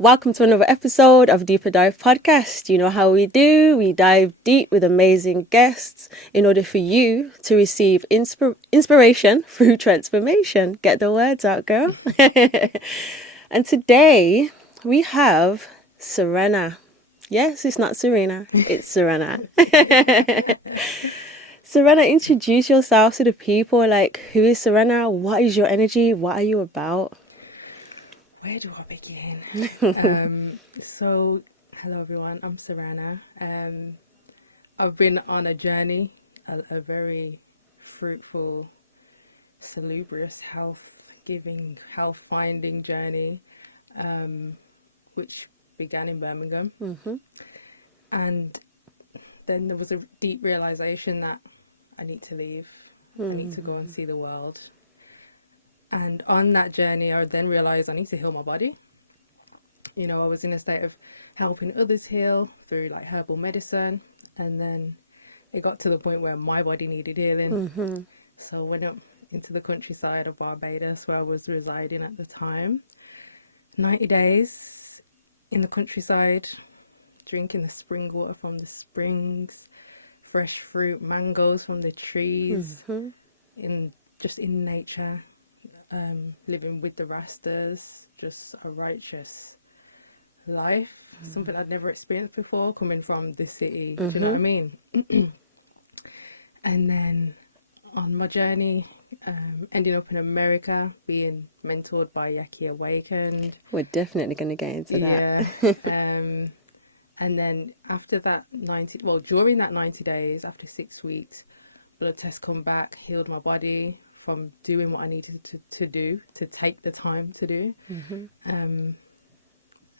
Welcome to another episode of Deeper Dive Podcast. You know how we do. We dive deep with amazing guests in order for you to receive inspiration through transformation. Get the words out, girl. And today we have Serena. Yes, it's not Serena. It's Serena. Serena, introduce yourself to the people. Like, who is Serena? What is your energy? What are you about? Where do I begin? So, hello everyone, I'm Serena. I've been on a journey, a very fruitful, salubrious, health-giving, health-finding journey, which began in Birmingham. Mm-hmm. And then there was a deep realization that I need to leave. I need to go and see the world. And on that journey, I then realized I need to heal my body. You know, I was in a state of helping others heal through like herbal medicine. And then it got to the point where my body needed healing. Mm-hmm. So I went up into the countryside of Barbados, where I was residing at the time. 90 days in the countryside, drinking the spring water from the springs, fresh fruit, mangoes from the trees, just in nature. Living with the Rastas, just a righteous life, something I'd never experienced before, coming from the city. Do you know what I mean? And then on my journey, ending up in America, being mentored by Yakhi Awakened. We're definitely going to get into that. Yeah. And then after that during that 90 days, after 6 weeks, blood tests come back, healed my body from doing what I needed to do, to take the time to do.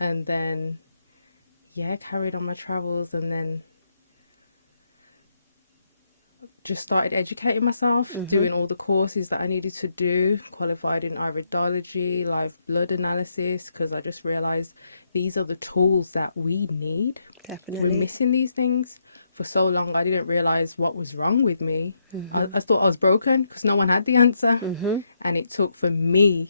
And then, carried on my travels, and then just started educating myself, doing all the courses that I needed to do, qualified in Iridology, live blood analysis, because I just realized these are the tools that we need. Definitely. We're missing these things. For so long, I didn't realize what was wrong with me. I thought I was broken because no one had the answer. And it took for me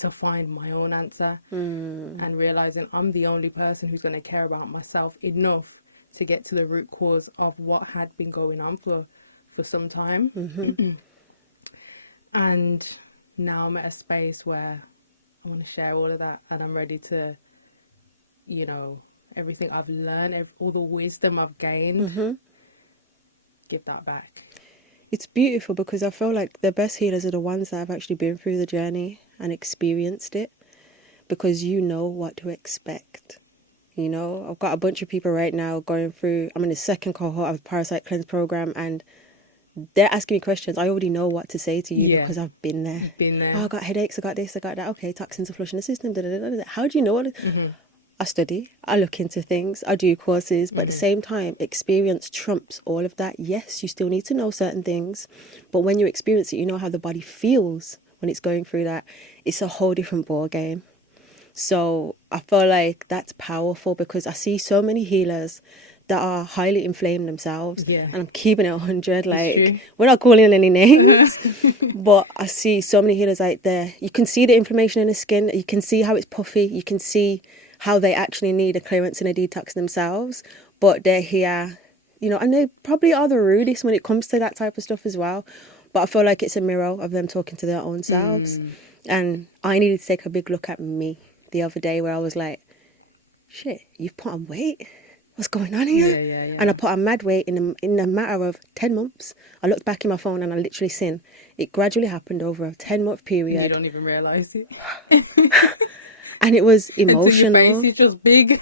to find my own answer and realizing I'm the only person who's going to care about myself enough to get to the root cause of what had been going on for some time. And now I'm at a space where I want to share all of that, and I'm ready to, everything I've learned, all the wisdom I've gained, give that back. It's beautiful because I feel like the best healers are the ones that have actually been through the journey and experienced it, because you know what to expect. You know, I've got a bunch of people right now going through, I'm in the second cohort of the Parasite Cleanse program, and they're asking me questions. I already know what to say to you because I've been there. Oh, I got headaches, I got this, I got that. Okay, toxins are flushing the system. How do you know all this? I study, I look into things, I do courses, but at the same time, experience trumps all of that. Yes, you still need to know certain things, but when you experience it, you know how the body feels when it's going through that. It's a whole different ball game. So I feel like that's powerful, because I see so many healers that are highly inflamed themselves, and I'm keeping it 100. Like, we're not calling any names, but I see so many healers out there. You can see the inflammation in the skin, you can see how it's puffy, you can see how they actually need a clearance and a detox themselves, but they're here, and they probably are the rudest when it comes to that type of stuff as well. But I feel like it's a mirror of them talking to their own selves. And I needed to take a big look at me the other day, where I was like, shit, you've put on weight? What's going on here? Yeah. And I put on mad weight in a matter of 10 months. I looked back in my phone and I literally seen it gradually happened over a 10-month period. You don't even realise it. And it was emotional. Your face is just big.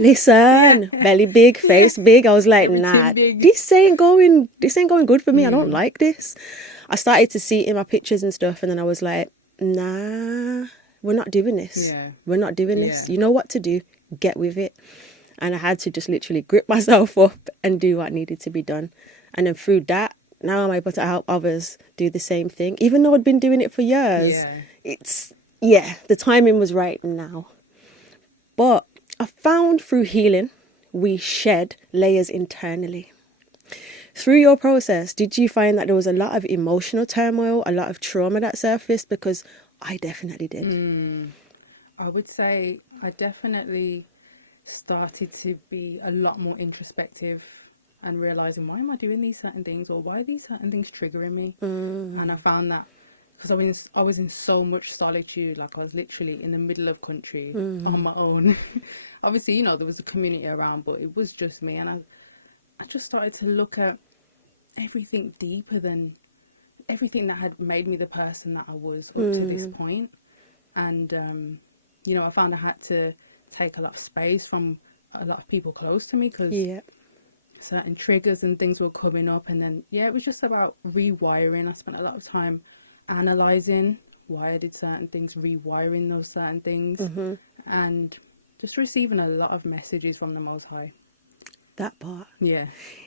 Listen, belly big, face big. I was like, nah, this ain't going good for me. I don't like this. I started to see it in my pictures and stuff, and then I was like, nah, we're not doing this. We're not doing this. You know what to do. Get with it. And I had to just literally grip myself up and do what needed to be done. And then through that, now I'm able to help others do the same thing. Even though I'd been doing it for years, the timing was right now. But I found through healing, we shed layers internally. Through your process, did you find that there was a lot of emotional turmoil, a lot of trauma that surfaced? Because I definitely did. I would say I definitely started to be a lot more introspective and realizing, why am I doing these certain things, or why are these certain things triggering me? And I found that because I was in so much solitude, like I was literally in the middle of country on my own. Obviously, you know, there was a community around, but it was just me, and I just started to look at everything deeper than everything that had made me the person that I was up to this point. And you know, I found I had to take a lot of space from a lot of people close to me, because certain triggers and things were coming up. And then it was just about rewiring. I spent a lot of time analysing why I did certain things, rewiring those certain things, and just receiving a lot of messages from the Most High. That part. Yeah.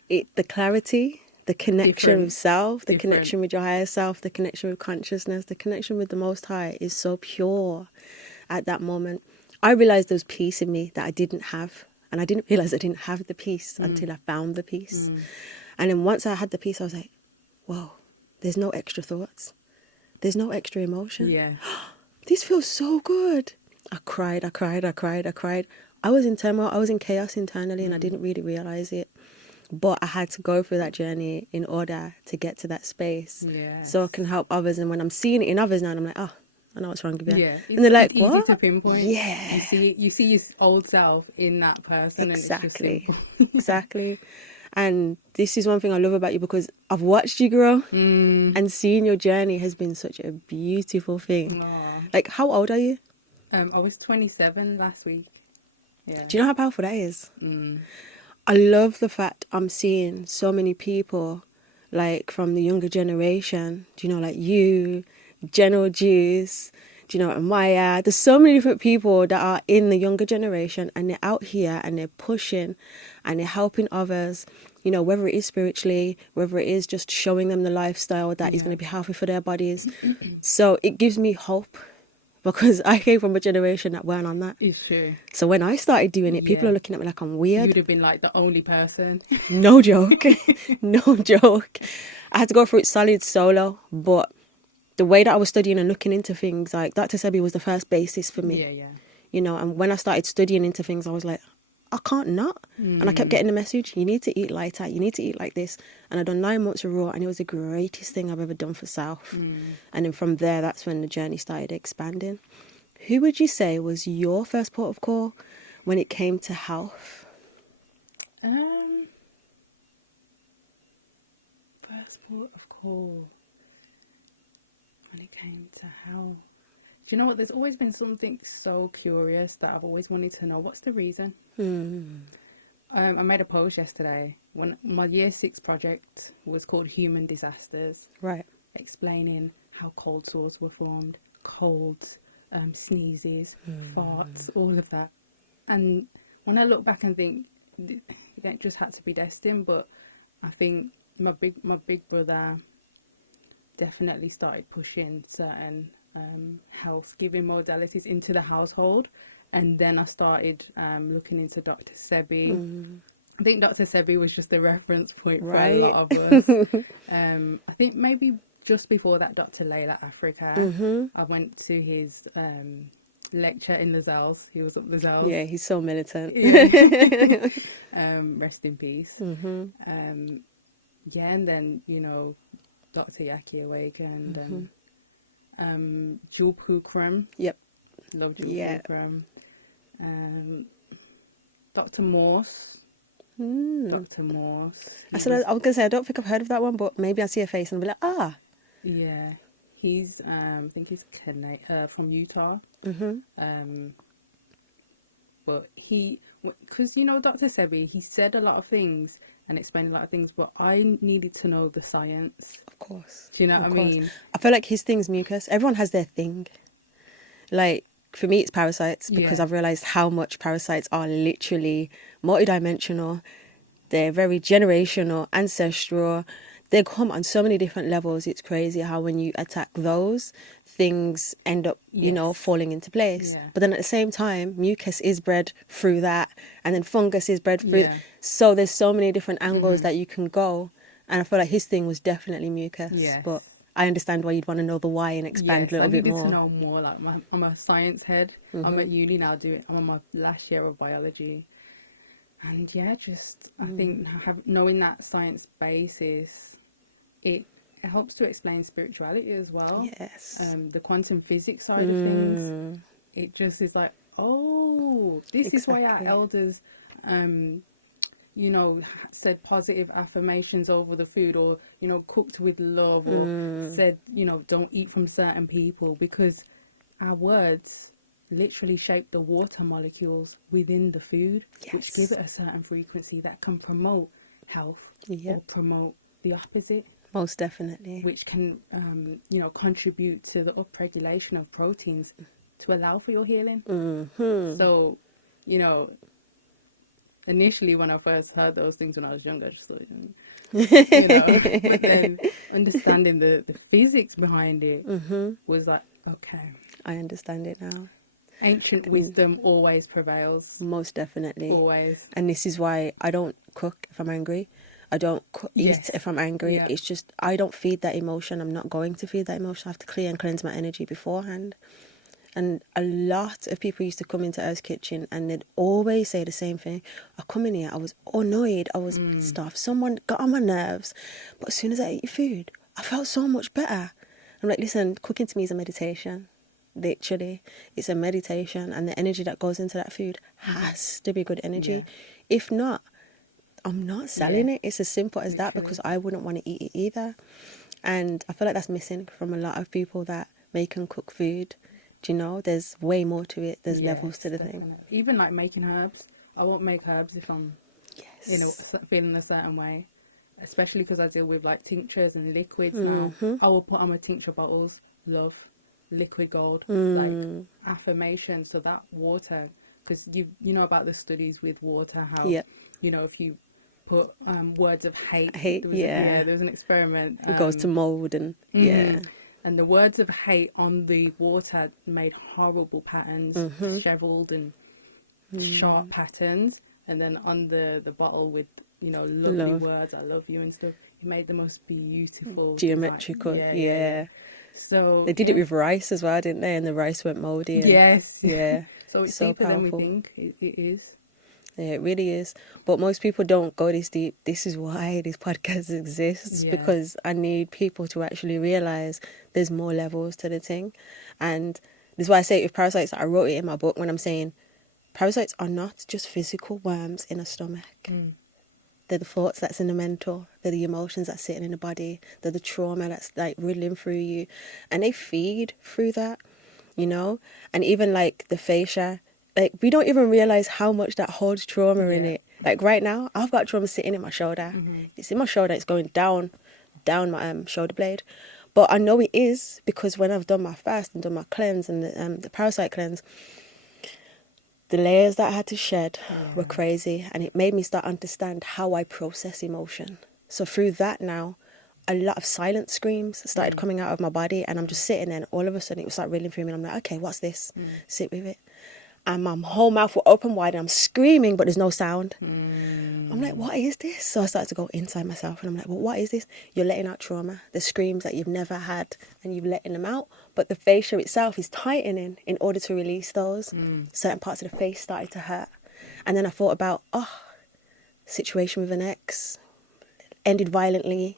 The clarity, the connection with self, the Different. connection with your higher self, the connection with consciousness, the connection with the Most High is so pure at that moment. I realized there was peace in me that I didn't have. And I didn't realize I didn't have the peace until I found the peace. And then once I had the peace, I was like, whoa, there's no extra thoughts. There's no extra emotion. Yeah. This feels so good. I cried. I was in turmoil. I was in chaos internally, and I didn't really realize it. But I had to go through that journey in order to get to that space. So I can help others. And when I'm seeing it in others now, I'm like, oh, I know what's wrong with you. Yeah, and they're like, it's what? easy to pinpoint. Yeah. You see your old self in that person. Exactly. And it's just Exactly. And this is one thing I love about you, because I've watched you grow, and seeing your journey has been such a beautiful thing. Aww. Like, how old are you? I was 27 last week. Yeah. Do you know how powerful that is? I love the fact I'm seeing so many people, like, from the younger generation, do you know, like you, General Juice, do you know, Maya. There's so many different people that are in the younger generation, and they're out here and they're pushing and they're helping others, you know, whether it is spiritually, whether it is just showing them the lifestyle that is going to be healthy for their bodies. So it gives me hope, because I came from a generation that weren't on that. It's true. So when I started doing it, people are looking at me like I'm weird. You'd have been like the only person. No joke. No joke. I had to go through it solid solo, but the way that I was studying and looking into things, like Dr. Sebi was the first basis for me. Yeah. You know, and when I started studying into things, I was like, I can't not. And I kept getting the message, you need to eat lighter, you need to eat like this. And I'd done 9 months of raw, and it was the greatest thing I've ever done for self. And then from there, that's when the journey started expanding. Who would you say was your first port of call when it came to health? First port of call when it came to health. Do you know what? There's always been something so curious that I've always wanted to know. What's the reason? I made a post yesterday when my year 6 project was called Human Disasters. Right. Explaining how cold sores were formed, colds, sneezes, farts, all of that. And when I look back and think, it just had to be destined, but I think my big brother definitely started pushing certain health giving modalities into the household, and then I started looking into Dr. Sebi. I think Dr. Sebi was just a reference point for a lot of us. I think maybe just before that, Dr. Layla Africa, I went to his lecture in the Zels. He was up the Zels. Yeah, he's so militant. Rest in peace. And then, you know, Dr. Yakhi Awakened and Jewel Pukram. Yep. Love Jewel Pukram. Dr. Morse. Dr. Morse. I was going to say, I don't think I've heard of that one, but maybe I'll see a face and I'll be like, ah. Yeah. He's, I think he's from Utah. But because, you know, Dr. Sebi, he said a lot of things and explained a lot of things, but I needed to know the science. Of course. Do you know what I mean? I feel like his thing's mucus. Everyone has their thing. Like, for me, it's parasites, because I've realised how much parasites are literally multidimensional. They're very generational, ancestral. They come on so many different levels. It's crazy how when you attack those, things end up, you know, falling into place. Yeah. But then at the same time, mucus is bred through that, and then fungus is bred through. So there's so many different angles that you can go. And I feel like his thing was definitely mucus. But I understand why you'd want to know the why and expand Yes, a I little bit needed to more. know more. Like I'm a science head. I'm at uni now doing. I'm on my last year of biology, and yeah, just I think knowing that science basis, it helps to explain spirituality as well. Yes. The quantum physics side of things. It just is like, oh, this is why our Exactly. elders, you know, said positive affirmations over the food, or, you know, cooked with love, or said, you know, don't eat from certain people, because our words literally shape the water molecules within the food, which give Yes. it a certain frequency that can promote health or Yep. promote the opposite, Most definitely. which can, you know, contribute to the upregulation of proteins to allow for your healing. So, you know, initially when I first heard those things when I was younger, I just thought, you know, but then understanding the physics behind it was like, okay, I understand it now. ancient wisdom always prevails. Most definitely. Always. And this is why I don't cook if I'm angry. I don't eat Yes. if I'm angry. Yeah. It's just, I don't feed that emotion. I'm not going to feed that emotion. I have to clear and cleanse my energy beforehand. And a lot of people used to come into Earth's Kitchen and they'd always say the same thing. I come in here, I was annoyed, I was stuffed, someone got on my nerves. But as soon as I ate your food, I felt so much better. I'm like, listen, cooking to me is a meditation. Literally, it's a meditation, and the energy that goes into that food has to be good energy. Yeah. If not, I'm not selling it. It's as simple as that, Literally. because I wouldn't want to eat it either. And I feel like that's missing from a lot of people that make and cook food. Do you know? There's way more to it. There's levels to the thing. Definitely. Even like making herbs. I won't make herbs if I'm, you know, Yes. feeling a certain way. Especially because I deal with like tinctures and liquids now. I will put on my tincture bottles, love, liquid gold, like affirmation. So that water, because you know about the studies with water, how, Yep. you know, if you put words of hate, Hate, there was an experiment. It goes to mold and And the words of hate on the water made horrible patterns, disheveled and sharp patterns. And then on the bottle with, you know, lovely love. words, I love you and stuff, it made the most beautiful Geometrical. design. Yeah. So They did it with rice as well, didn't they? And the rice went moldy. And, yes. Yeah. So it's so deeper than we powerful. think it is. Yeah, it really is. But most people don't go this deep. This is why this podcast exists, Yeah. because I need people to actually realize there's more levels to the thing. And this is why I say with parasites, I wrote it in my book when I'm saying parasites are not just physical worms in a stomach. They're the thoughts that's in the mental. They're the emotions that's sitting in the body. They're the trauma that's like riddling through you. And they feed through that, you know? And even like the fascia, like we don't even realize how much that holds trauma in Yeah. it. Like right now, I've got trauma sitting in my shoulder. It's in my shoulder. It's going down my shoulder blade. But I know it is because when I've done my fast and done my cleanse and the parasite cleanse, the layers that I had to shed were crazy, and it made me start understand how I process emotion. So through that now, a lot of silent screams started coming out of my body, and I'm just sitting there, and all of a sudden it was like reeling through me, and I'm like, okay, what's this? Sit with it. And my whole mouth will open wide, and I'm screaming, but there's no sound. I'm like, what is this? So I started to go inside myself, and I'm like, well, what is this? You're letting out trauma, the screams that you've never had, and you're letting them out. But the fascia itself is tightening in order to release those. Certain parts of the face started to hurt. And then I thought about, situation with an ex, ended violently,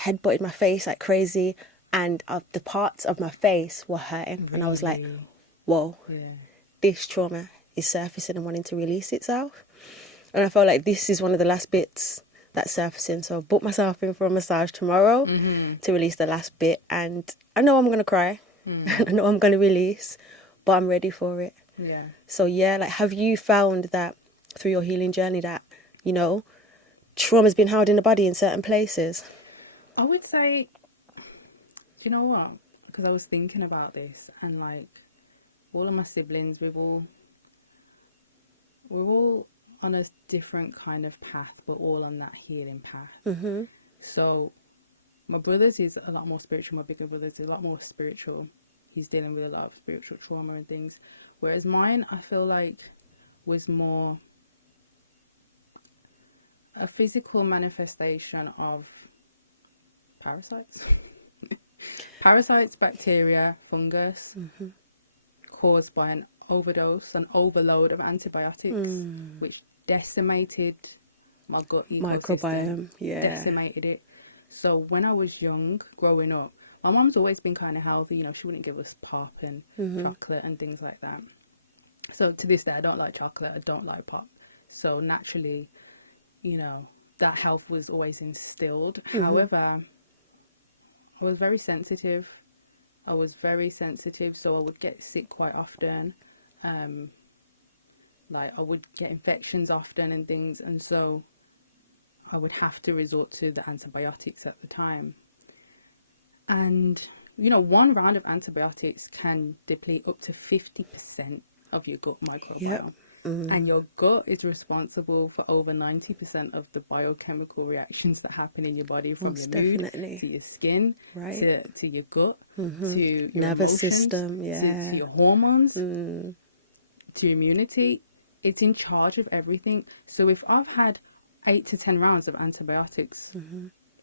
headbutted my face like crazy, and the parts of my face were hurting. And I was like, whoa, this trauma is surfacing and wanting to release itself. And I felt like this is one of the last bits that's surfacing. So I've booked myself in for a massage tomorrow to release the last bit. And I know I'm going to cry. I know I'm going to release, but I'm ready for it. Yeah. So yeah, like, have you found that through your healing journey that, you know, trauma's been held in the body in certain places? I would say, do you know what? Because I was thinking about this, and like all of my siblings, we're all on a different kind of path, but all on that healing path. So my brother's is a lot more spiritual. My bigger brother's is a lot more spiritual. He's dealing with a lot of spiritual trauma and things, whereas mine, I feel like, was more a physical manifestation of parasites. Parasites, bacteria, fungus, caused by an overdose, an overload of antibiotics, which decimated my gut ecosystem, Microbiome, yeah. decimated it. So when I was young, growing up, my mum's always been kind of healthy. You know, she wouldn't give us pop and chocolate and things like that. So to this day, I don't like chocolate. I don't like pop. So naturally, you know, that health was always instilled. However, I was very sensitive. So I would get sick quite often. Like I would get infections often and things, and so I would have to resort to the antibiotics at the time. And you know, one round of antibiotics can deplete up to 50% of your gut microbiome. Yep. And your gut is responsible for over 90% of the biochemical reactions that happen in your body, from Most your mood definitely. to your skin, Right. to your gut, to your Nervous emotions, system, yeah. to your hormones, to immunity. It's in charge of everything. So if I've had 8 to 10 rounds of antibiotics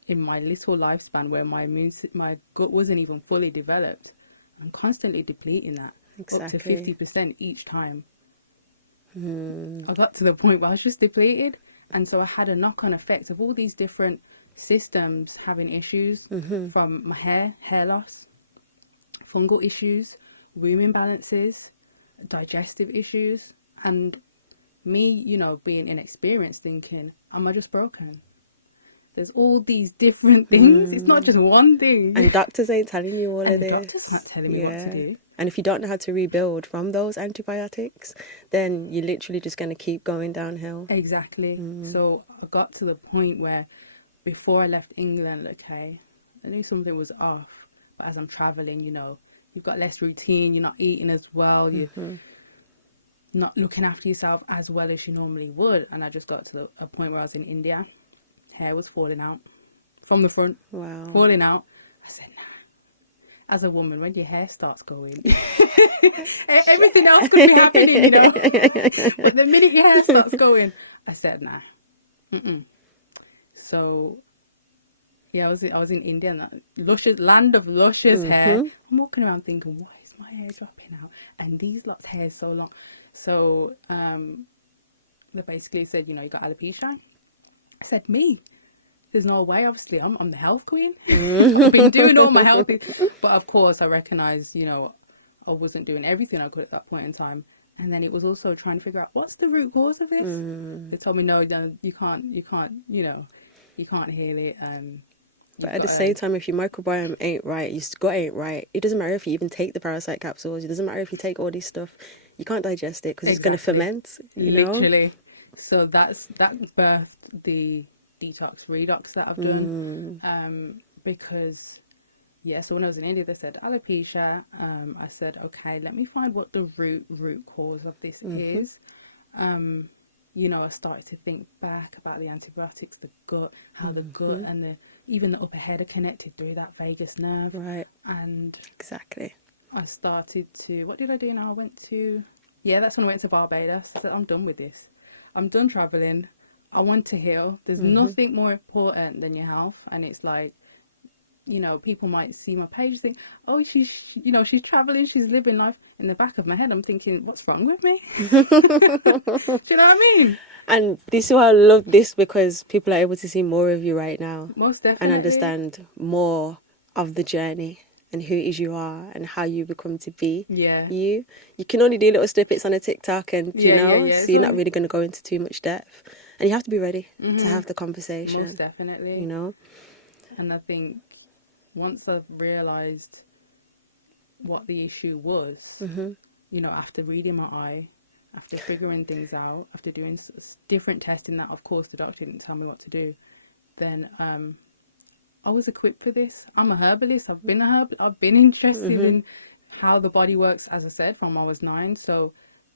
in my little lifespan, where my gut wasn't even fully developed, I'm constantly depleting that up to Exactly. 50% each time. I got to the point where I was just depleted, and so I had a knock-on effect of all these different systems having issues, from my hair loss, fungal issues, womb imbalances, digestive issues, and me, you know, being inexperienced, thinking, am I just broken? There's all these different things. It's not just one thing. And doctors ain't telling you all And of the this. doctors aren't telling me what to do. And if you don't know how to rebuild from those antibiotics, then you're literally just going to keep going downhill. Exactly. So I got to the point where, before I left England, okay, I knew something was off. But as I'm traveling, you know, you've got less routine, you're not eating as well, you're not looking after yourself as well as you normally would. And I just got to a point where I was in India. Hair was falling out from the front. Wow. Falling out. I said, nah. As a woman, when your hair starts going, everything else could be happening, you know. But the minute your hair starts going, I said, nah. So, yeah, I was in India, and luscious, land of luscious hair. I'm walking around thinking, why is my hair dropping out? And these lots' hair is so long. So, they basically said, you know, you got alopecia. I said, me? There's no way. Obviously, I'm the health queen. I've been doing all my healthy, but of course, I recognised, you know, I wasn't doing everything I could at that point in time. And then it was also trying to figure out, what's the root cause of this. They told me, no, you can't, you know, you can't heal it. But at the same time, if your microbiome ain't right, your gut ain't right, it doesn't matter if you even take the parasite capsules. It doesn't matter if you take all this stuff. You can't digest it because it's going to ferment, you know? Literally. So that birthed the detox redox that I've done. Because, yeah, so when I was in India, they said alopecia. I said, okay, let me find what the root cause of this is. You know, I started to think back about the antibiotics, the gut, how the gut and even the upper head are connected through that vagus nerve. Right. And exactly. I started to, what did I do now? I went to, that's when I went to Barbados. I said, I'm done with this. I'm done traveling. I want to heal. There's nothing more important than your health. And it's like, you know, people might see my page and think, oh, she's traveling, she's living life. In the back of my head, I'm thinking, what's wrong with me? Do you know what I mean? And this is why I love this, because people are able to see more of you right now. Most definitely. And understand more of the journey and who it is you are and how you become to be. Yeah. You can only do little snippets on a TikTok and, you know, so you're not really going to go into too much depth. And you have to be ready to have the conversation. Most definitely. You know? And I think once I've realised what the issue was, you know, after reading my eye, after figuring things out, after doing different testing that, of course, the doctor didn't tell me what to do, then I was equipped for this. I'm a herbalist. I've been interested in how the body works, as I said, from I was 9. So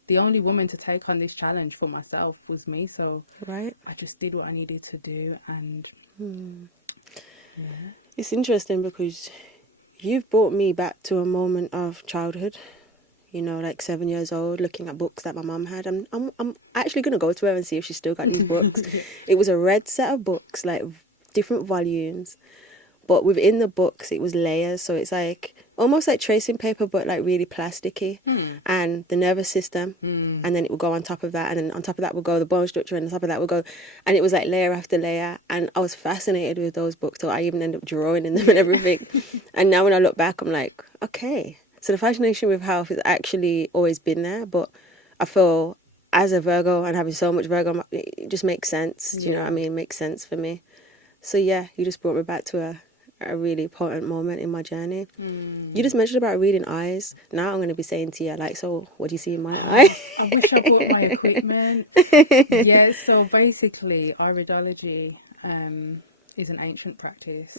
the only woman to take on this challenge for myself was me. So right. I just did what I needed to do. And it's interesting because you've brought me back to a moment of childhood. You know, like 7 years old, looking at books that my mum had. I'm actually going to go to her and see if she's still got these books. It was a red set of books, like different volumes. But within the books, it was layers. So it's like almost like tracing paper, but like really plasticky. And the nervous system. And then it would go on top of that. And then on top of that would go the bone structure. And on top of that would go. And it was like layer after layer. And I was fascinated with those books. So I even ended up drawing in them and everything. And now when I look back, I'm like, okay. So the fascination with health has actually always been there. But I feel as a Virgo and having so much Virgo, it just makes sense. Do you know what I mean? It makes sense for me. So yeah, you just brought me back to a really important moment in my journey. You just mentioned about reading eyes. Now I'm going to be saying to you, like, so what do you see in my eye? I wish I brought my equipment. Yeah, so basically, iridology is an ancient practice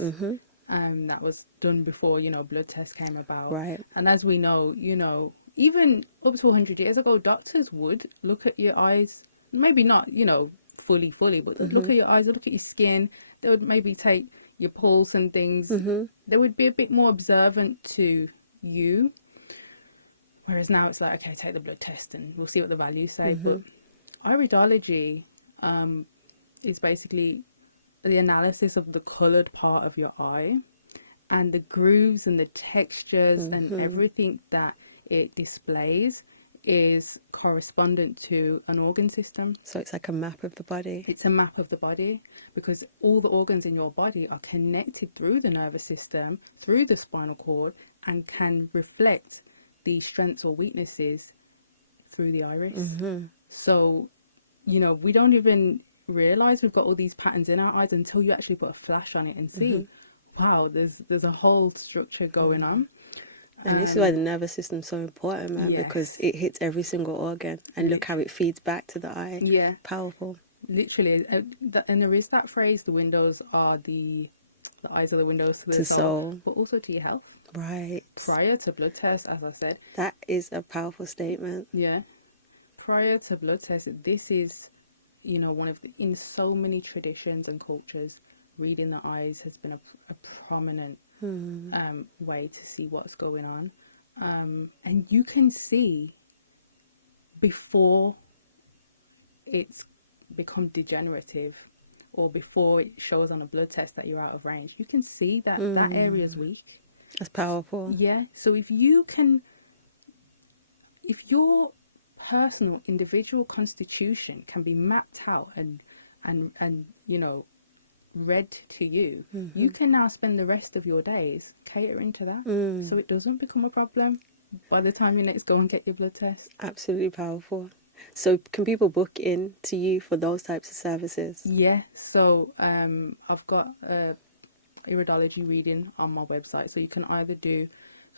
that was done before, blood tests came about. Right. And as we know, even up to 100 years ago, doctors would look at your eyes, maybe not, fully, but look at your eyes, look at your skin. They would maybe take your pulse and things. They would be a bit more observant to you. Whereas now it's like, okay, take the blood test and we'll see what the values say. But iridology is basically the analysis of the coloured part of your eye and the grooves and the textures and everything that it displays is correspondent to an organ system. So it's like a map of the body. It's a map of the body because all the organs in your body are connected through the nervous system, through the spinal cord, and can reflect the strengths or weaknesses through the iris. So, we don't even realize we've got all these patterns in our eyes until you actually put a flash on it and see, wow, there's a whole structure going on. And this is why the nervous system's so important, man, because it hits every single organ. And look how it feeds back to the eye. Yeah. Powerful. Literally. And there is that phrase, the windows are the eyes are the windows to the To soul, soul. but also to your health. Right. Prior to blood tests, as I said. That is a powerful statement. Yeah. Prior to blood tests, this is, one of the, in so many traditions and cultures, reading the eyes has been a prominent way to see what's going on. And you can see before it's become degenerative or before it shows on a blood test that you're out of range. You can see that that area is weak. That's powerful. Yeah. So if your personal individual constitution can be mapped out and read to you, you can now spend the rest of your days catering to that, so it doesn't become a problem by the time you next go and get your blood test. Absolutely powerful. So can people book in to you for those types of services? Yeah, so I've got a iridology reading on my website, so you can either do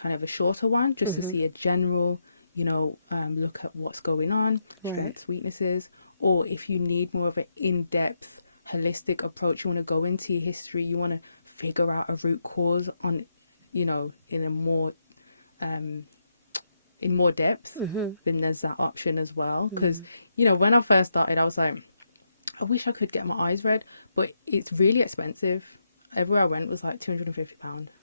kind of a shorter one just to see a general look at what's going on, strengths, weaknesses, or if you need more of an in-depth holistic approach, you want to go into your history, you want to figure out a root cause on, in more depth, then there's that option as well. Because, when I first started, I was like, I wish I could get my eyes read, but it's really expensive. Everywhere I went was like £250.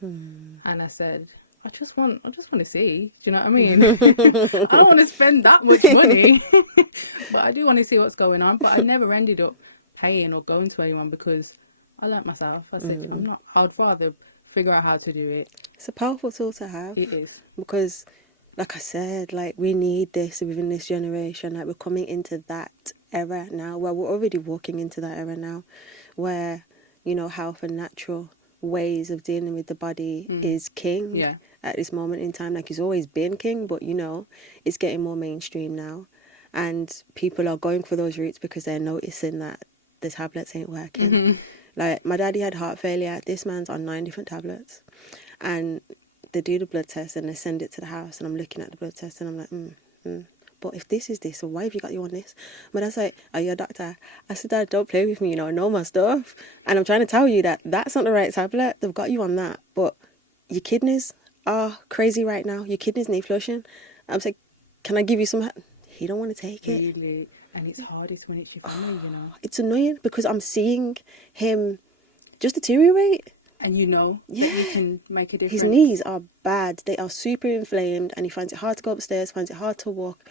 And I said, I just want to see. Do you know what I mean? I don't want to spend that much money, but I do want to see what's going on. But I never ended up paying or going to anyone because I learnt myself. I said, I'd rather figure out how to do it. It's a powerful tool to have. It is. Because, like I said, like we need this within this generation. Like we're coming into that era now. Well, we're already walking into that era now where, health and natural ways of dealing with the body is king at this moment in time. Like it's always been king, but, it's getting more mainstream now. And people are going for those routes because they're noticing that the tablets ain't working. Like my daddy had heart failure. This man's on 9 different tablets, and they do the blood test and they send it to the house. And I'm looking at the blood test and I'm like, but if this is this, so why have you got you on this? My dad's like, are you a doctor? I said, Dad, don't play with me. I know my stuff, and I'm trying to tell you that that's not the right tablet. They've got you on that, but your kidneys are crazy right now. Your kidneys need flushing. I was like, can I give you some? He don't want to take it. Really. And it's hardest when it's your family, It's annoying because I'm seeing him just deteriorate. And that you can make a difference. His knees are bad. They are super inflamed and he finds it hard to go upstairs, finds it hard to walk.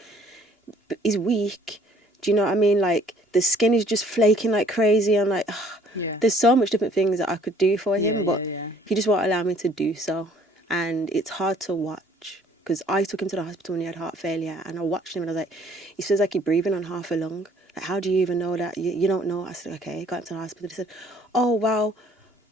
He's weak. Do you know what I mean? Like, the skin is just flaking like crazy. I'm like, Yeah. There's so much different things that I could do for him, but yeah. he just won't allow me to do so. And it's hard to watch because I took him to the hospital when he had heart failure, and I watched him and I was like, he feels like he's breathing on half a lung. Like, how do you even know that? You don't know. I said, okay, got him to the hospital. He said, oh, wow,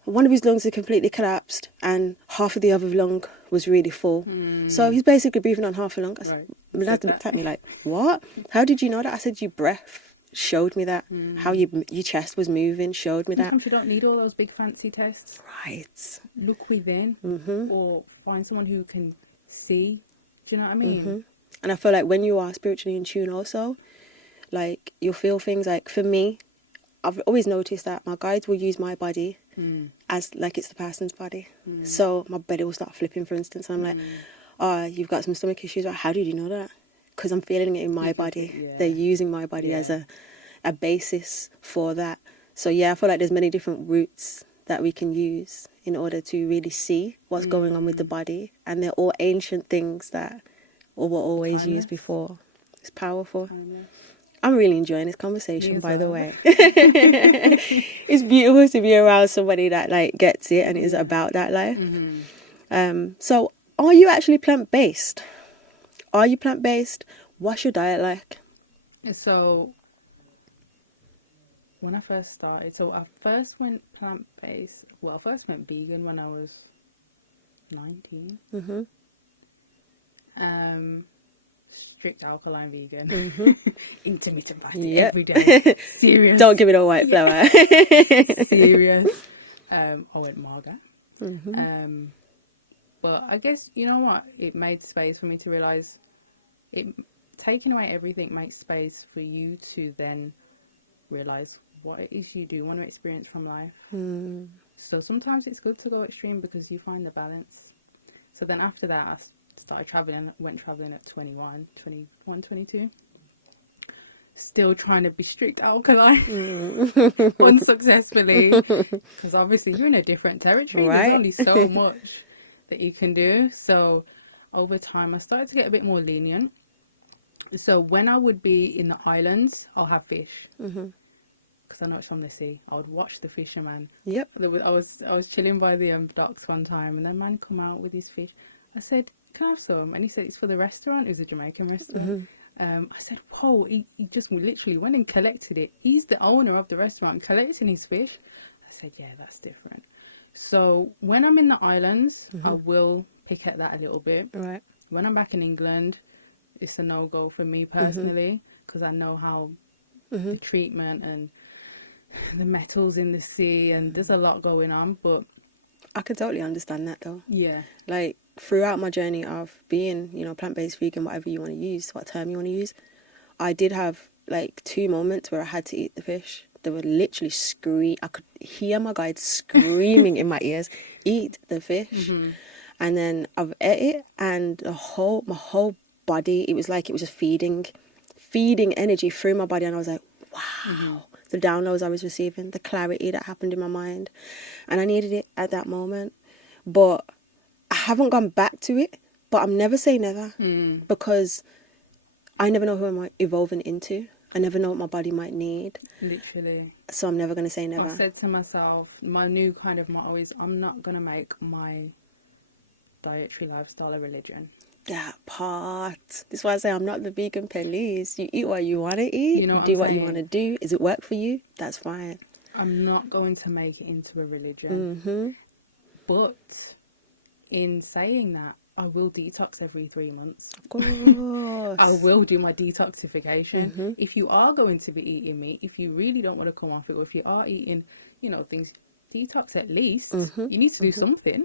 one of his lungs had completely collapsed and half of the other lung was really full. So he's basically breathing on half a lung. I said, my dad looked at me like, what? How did you know that? I said, your breath showed me that. How your chest was moving showed me that. Sometimes you don't need all those big fancy tests. Right. Look within, or find someone who can see. Do you know what I mean? And I feel like when you are spiritually in tune also, like, you'll feel things like, for me, I've always noticed that my guides will use my body as like it's the person's body. So my belly will start flipping, for instance, and I'm like, oh, you've got some stomach issues. How did you know that? Because I'm feeling it in my body. They're using my body as a basis for that. So yeah, I feel like there's many different routes that we can use in order to really see what's going on with the body. And they're all ancient things that were always used before. It's powerful. I'm really enjoying this conversation, by the way. It's beautiful to be around somebody that like gets it and is about that life. So are you actually plant-based? Are you plant-based? What's your diet like? So when I first started, so I first went plant-based. Well, I first went vegan when I was 19. Strict alkaline vegan. Intermittent fasting every day. Serious. Don't give it a white flour. Serious. I went marga. But I guess, you know what? It made space for me to realise taking away everything makes space for you to then realise what it is you do want to experience from life. So sometimes it's good to go extreme because you find the balance. So then after that, I started travelling, went travelling at 21, 22. Still trying to be strict alkaline unsuccessfully, because obviously you're in a different territory. Right. There's only so much that you can do. So over time I started to get a bit more lenient. So when I would be in the islands, I'll have fish because I know it's from the sea. I would watch the fisherman. Yep. I was chilling by the docks one time, and then man come out with his fish. I said, can I have some? And he said, it's for the restaurant. It was a Jamaican restaurant. I said, whoa, he just literally went and collected it. He's the owner of the restaurant, collecting his fish. I said, yeah, that's different. So when I'm in the islands, I will pick at that a little bit. Right. When I'm back in England, it's a no-go for me personally, because I know how the treatment and the metals in the sea, and there's a lot going on. But I could totally understand that though. yeah. Like, throughout my journey of being, plant-based, vegan, whatever you want to use, what term you want to use, I did have like 2 moments where I had to eat the fish. They were literally I could hear my guide screaming in my ears, eat the fish. And then I've ate it, and my whole body, it was like it was just feeding energy through my body. And I was like, wow, the downloads I was receiving, the clarity that happened in my mind. And I needed it at that moment. But I haven't gone back to it, but I'm never say never, because I never know who I'm evolving into. I never know what my body might need. Literally. So I'm never going to say never. I've said to myself, my new kind of motto is, I'm not going to make my dietary lifestyle a religion. That part. This is why I say I'm not the vegan police. You eat what you want to eat. You do what you want to do. Is it work for you? That's fine. I'm not going to make it into a religion. But in saying that, I will detox every 3 months. Of course. I will do my detoxification. If you are going to be eating meat, if you really don't want to come off it, or if you are eating, things, detox at least. You need to do something.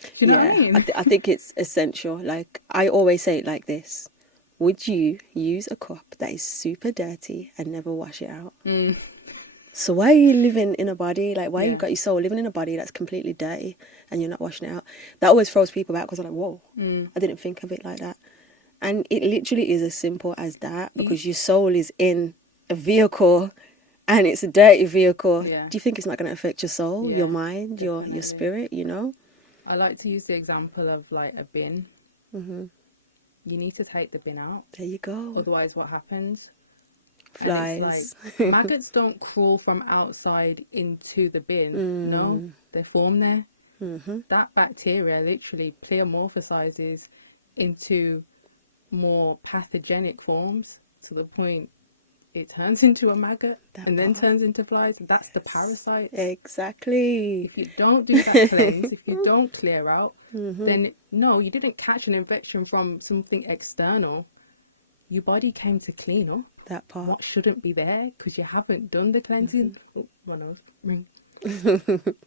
Do you know what I mean? I think it's essential. Like, I always say it like this. Would you use a cup that is super dirty and never wash it out? So why are you living in a body, like, why you got your soul living in a body that's completely dirty and you're not washing it out? That always throws people back, because I'm like, whoa, I didn't think of it like that. And it literally is as simple as that, because your soul is in a vehicle and it's a dirty vehicle. Do you think it's not going to affect your soul, your mind, your spirit, I like to use the example of like a bin. You need to take the bin out. There you go. Otherwise what happens? And it's like, Flies. maggots don't crawl from outside into the bin. No, they form there. That bacteria literally pleomorphosizes into more pathogenic forms to the point it turns into a maggot and then turns into flies. That's the parasite. Exactly. If you don't do that cleanse, if you don't clear out, then no, you didn't catch an infection from something external. Your body came to clean up That part. what shouldn't be there because you haven't done the cleansing. Oh, my nose, ring.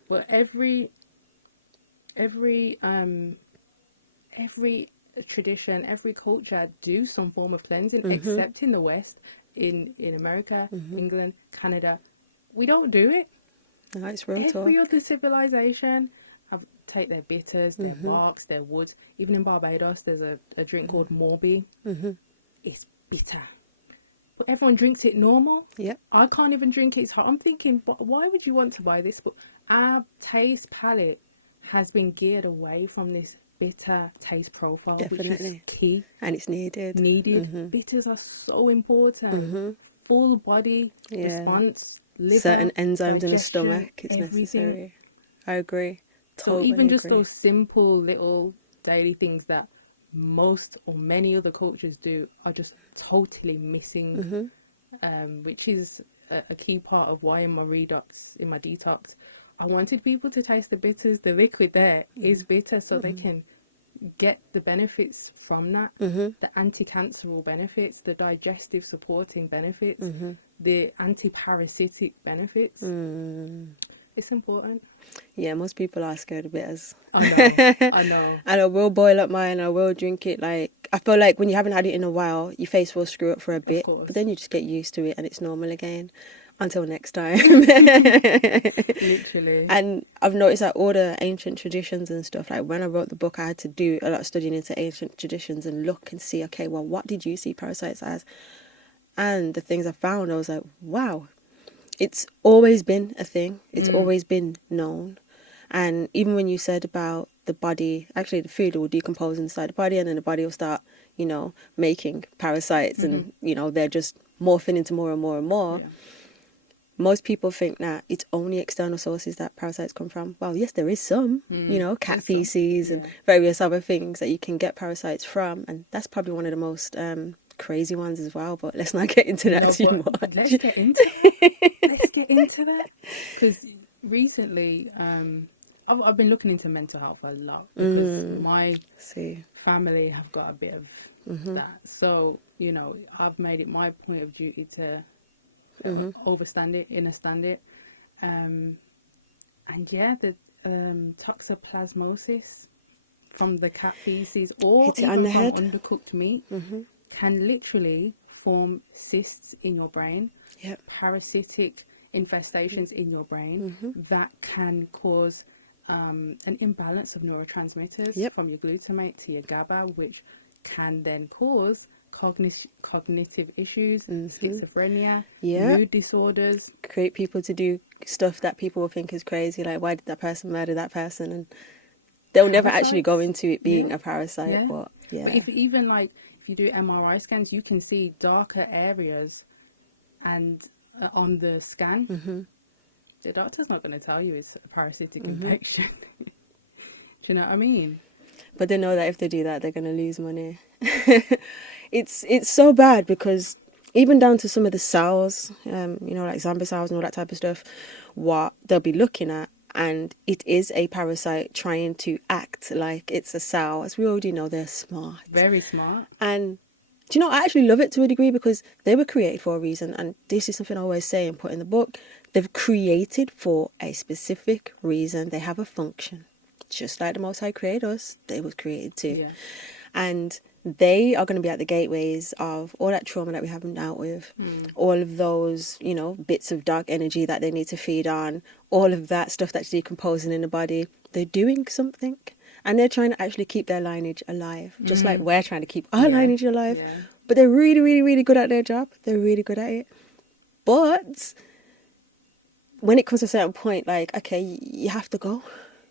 But every tradition, every culture do some form of cleansing, except in the West, in America, England, Canada, we don't do it. No, it's real Every talk. other civilization take their bitters, their barks, their woods. Even in Barbados, there's a drink called Morbi. It's bitter, but everyone drinks it normal. Yep. I can't even drink it. It's hot. I'm thinking, why would you want to buy this? But our taste palette has been geared away from this bitter taste profile, which Definitely. is key. And it's needed. Bitters are so important. Full body response, liver, certain enzymes in the digestion, stomach, it's everything. necessary. I agree. So Totally even just agree. those simple little daily things that most or many other cultures do are just totally missing, which is a key part of why in my detox, I wanted people to taste the bitters. The liquid there is bitter, so they can get the benefits from that, the anti-canceral benefits, the digestive supporting benefits, the anti-parasitic benefits. It's important. Yeah, most people are scared of bitters. I know. I know. And I will boil up mine, I will drink it. Like, I feel like when you haven't had it in a while, your face will screw up for a bit, course. but then you just get used to it and it's normal again. Until next time. Literally. And I've noticed that all the ancient traditions and stuff, like when I wrote the book, I had to do a lot of studying into ancient traditions and look and see, okay, well, what did you see parasites as? And the things I found, I was like, wow, it's always been a thing. It's always been known. And even when you said about the body, actually the food will decompose inside the body and then the body will start, making parasites and, they're just morphing into more and more and more. Yeah. Most people think that it's only external sources that parasites come from. Well, yes, there is some, cat feces and various other things that you can get parasites from. And that's probably one of the most crazy ones as well. But let's not get into that too much. Let's get into that. Let's get into that. Because recently, I've been looking into mental health a lot. Because my family have got a bit of that. So, I've made it my point of duty to overstand it, understand it, and the toxoplasmosis from the cat feces or even from undercooked meat can literally form cysts in your brain, parasitic infestations in your brain that can cause an imbalance of neurotransmitters from your glutamate to your GABA, which can then cause cognitive issues, schizophrenia, mood disorders. Create people to do stuff that people will think is crazy, like why did that person murder that person, and they'll never actually go into it being a parasite. But if you do MRI scans, you can see darker areas and on the scan the doctor's not going to tell you it's a parasitic infection. Do you know what I mean? But they know that if they do that, they're going to lose money. It's so bad because even down to some of the cells, like zombie cells and all that type of stuff, what they'll be looking at, and it is a parasite trying to act like it's a cell. As we already know, they're smart. Very smart. And do you know, I actually love it to a degree because they were created for a reason. And this is something I always say and put in the book. They've created for a specific reason. They have a function. Just like the Most High created us, they were created too. Yeah. And they are going to be at the gateways of all that trauma that we haven't dealt with, all of those, bits of dark energy that they need to feed on, all of that stuff that's decomposing in the body. They're doing something. And they're trying to actually keep their lineage alive, just like we're trying to keep our lineage alive. Yeah. But they're really, really, really good at their job. They're really good at it. But when it comes to a certain point, like, okay, you have to go.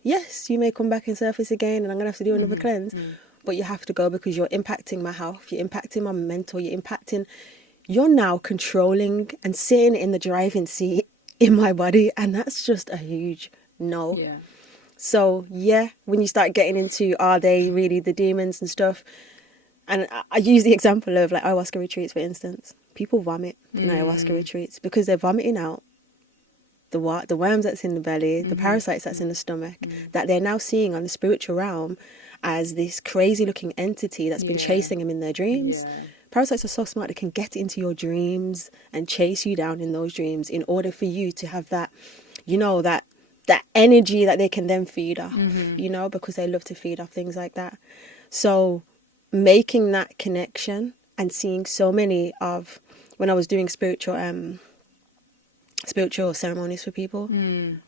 Yes, you may come back and surface again and I'm going to have to do another cleanse. But you have to go because you're impacting my health. You're impacting my mental. You're impacting you're now controlling and sitting in the driving seat in my body, and that's just a huge no. Yeah. So yeah, when you start getting into, are they really the demons and stuff, and I use the example of like ayahuasca retreats, for instance. People vomit in ayahuasca retreats because they're vomiting out the worms that's in the belly, the parasites that's in the stomach, that they're now seeing on the spiritual realm as this crazy looking entity that's been chasing them in their dreams. Yeah. Parasites are so smart, they can get into your dreams and chase you down in those dreams in order for you to have that, that energy that they can then feed off, because they love to feed off things like that. So making that connection and seeing so many of, when I was doing spiritual ceremonies for people,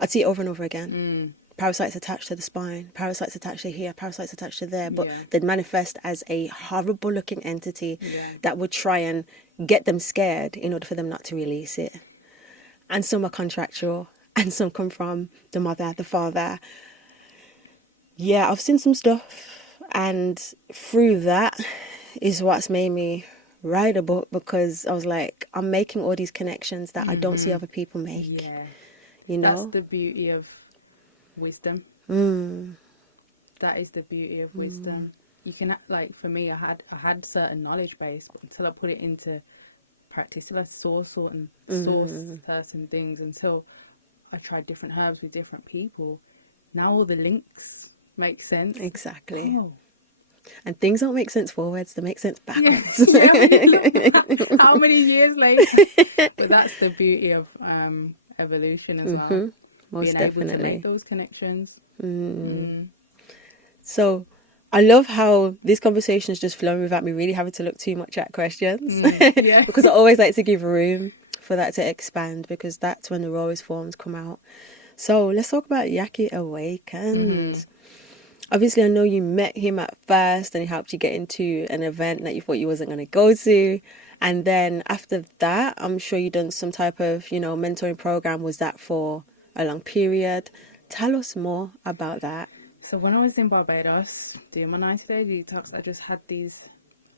I'd see it over and over again. Parasites attached to the spine, parasites attached to here, parasites attached to there, but they'd manifest as a horrible looking entity that would try and get them scared in order for them not to release it. And some are contractual, and some come from the mother, the father. Yeah, I've seen some stuff, and through that is what's made me write a book, because I was like, I'm making all these connections that I don't see other people make. Yeah. That's the beauty of wisdom. That is the beauty of wisdom. You can, like, for me, I had certain knowledge base, but until I put it into practice, I saw certain things, until I tried different herbs with different people. Now all the links make sense. Exactly. Oh. And things don't make sense forwards, they make sense backwards. Yeah, when you look back, how many years later? But that's the beauty of evolution as well. Most Being definitely. able to make those connections. So I love how this conversation has just flown without me really having to look too much at questions. Yeah. Because I always like to give room for that to expand, because that's when the rawest forms come out. So let's talk about Yakhi Awakened. Obviously, I know you met him at first and he helped you get into an event that you thought you wasn't going to go to. And then after that, I'm sure you done some type of, mentoring program. Was that for a long period? Tell us more about that. So when I was in Barbados doing my 90-day detox, I just had these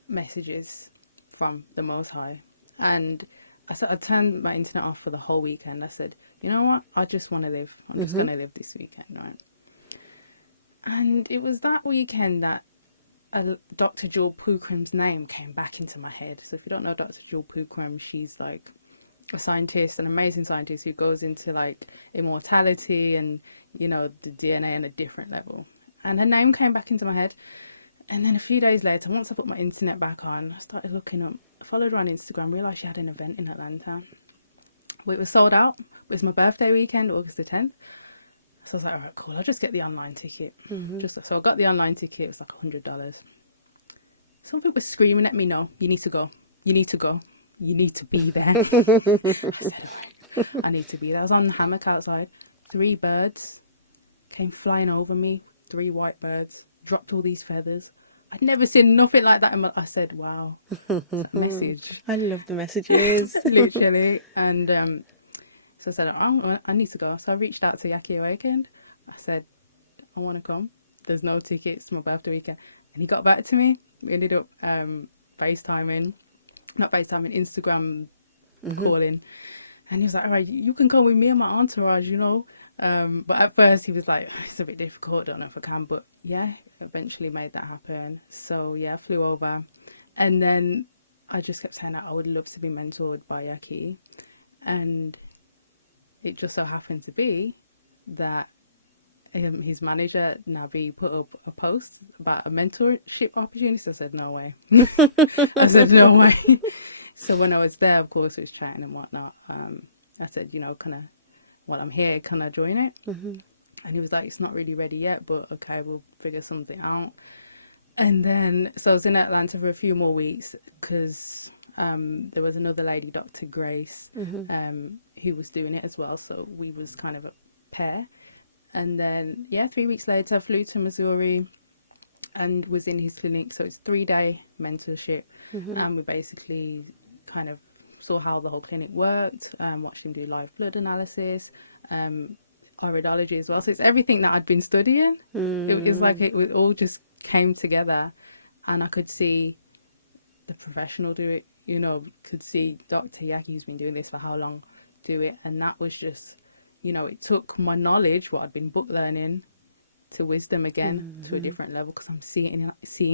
messages from the Most High. And I turned my internet off for the whole weekend. I said, you know what? I just want to live. I'm just going to live this weekend, right? And it was that weekend that Dr. Jewel Pookram's name came back into my head. So if you don't know Dr. Jewel Pookram, she's like a scientist, an amazing scientist who goes into like immortality and, the DNA on a different level. And her name came back into my head. And then a few days later, once I put my internet back on, I started looking up, I followed her on Instagram, realised she had an event in Atlanta. Well, it was sold out. It was my birthday weekend, August the 10th. So I was like, all right, cool, I'll just get the online ticket. So I got the online ticket. It was like $100. Some people were screaming at me, no, you need to go. You need to go. You need to be there. I said, all right, I need to be there. I was on the hammock outside. 3 birds came flying over me. 3 white birds. Dropped all these feathers. I'd never seen nothing like that. I said, wow, message. I love the messages. Literally. And so I said, I need to go. So I reached out to Yakhi Awakened. I said, I want to come. There's no tickets. It's my birthday weekend. And he got back to me. We ended up Instagram calling. And he was like, all right, you can come with me and my entourage, But at first he was like, it's a bit difficult. I don't know if I can. But yeah, eventually made that happen. So yeah, I flew over. And then I just kept saying that I would love to be mentored by Yakhi. And it just so happened to be that his manager, Nabi, put up a post about a mentorship opportunity. So I said, no way. I said, no way. So when I was there, of course, it was chatting and whatnot. I said, I'm here, can I join it? And he was like, it's not really ready yet, but okay, we'll figure something out. And then, so I was in Atlanta for a few more weeks because there was another lady, Dr. Grace, who was doing it as well. So we was kind of a pair. And then, 3 weeks later, I flew to Missouri and was in his clinic. So it's 3-day mentorship. And we basically kind of saw how the whole clinic worked, watched him do live blood analysis, iridology as well. So it's everything that I'd been studying. It was like it all just came together, and I could see the professional do it you know, could see Dr. Yakhi's been doing this for how long, do it. And that was just, you know, it took my knowledge, what I'd been book learning, to wisdom again, to a different level, because I'm seeing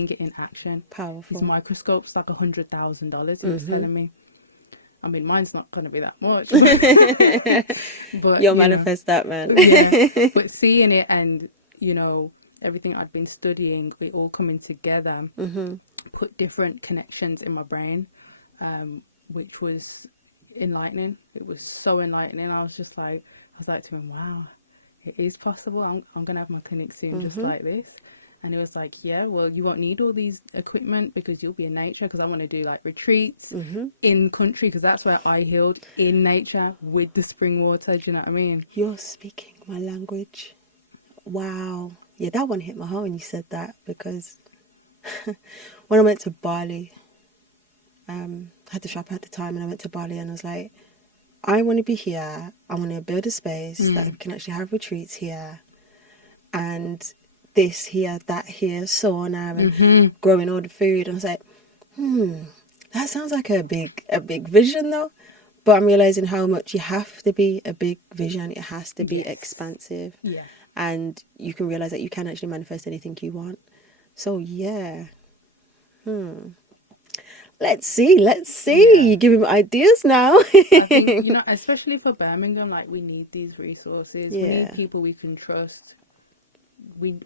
it in action. Powerful. His microscope's like $100,000, he was telling me. I mean, mine's not going to be that much. But You'll manifest that, man. Yeah. But seeing it and, you know, everything I'd been studying, it all coming together, put different connections in my brain, which was enlightening. It was so enlightening. I was like to him, wow, it is possible. I'm going to have my clinic soon, just like this. And it was like, yeah, well, you won't need all these equipment because you'll be in nature, because I want to do like retreats in country, because that's where I healed, in nature with the spring water. Do you know what I mean? You're speaking my language. Wow. Yeah, that one hit my heart when you said that, because when I went to Bali, I had to shop at the time, and I went to Bali and I was like, I want to be here. I want to build a space that we can actually have retreats here. And this here, that here, sauna, and growing all the food. And I was like, that sounds like a big vision though. But I'm realizing how much you have to be a big vision. It has to be expansive. Yeah. And you can realize that you can actually manifest anything you want. So yeah. Let's see. You're giving me ideas now. I think, you know, especially for Birmingham, like, we need these resources. We need people we can trust.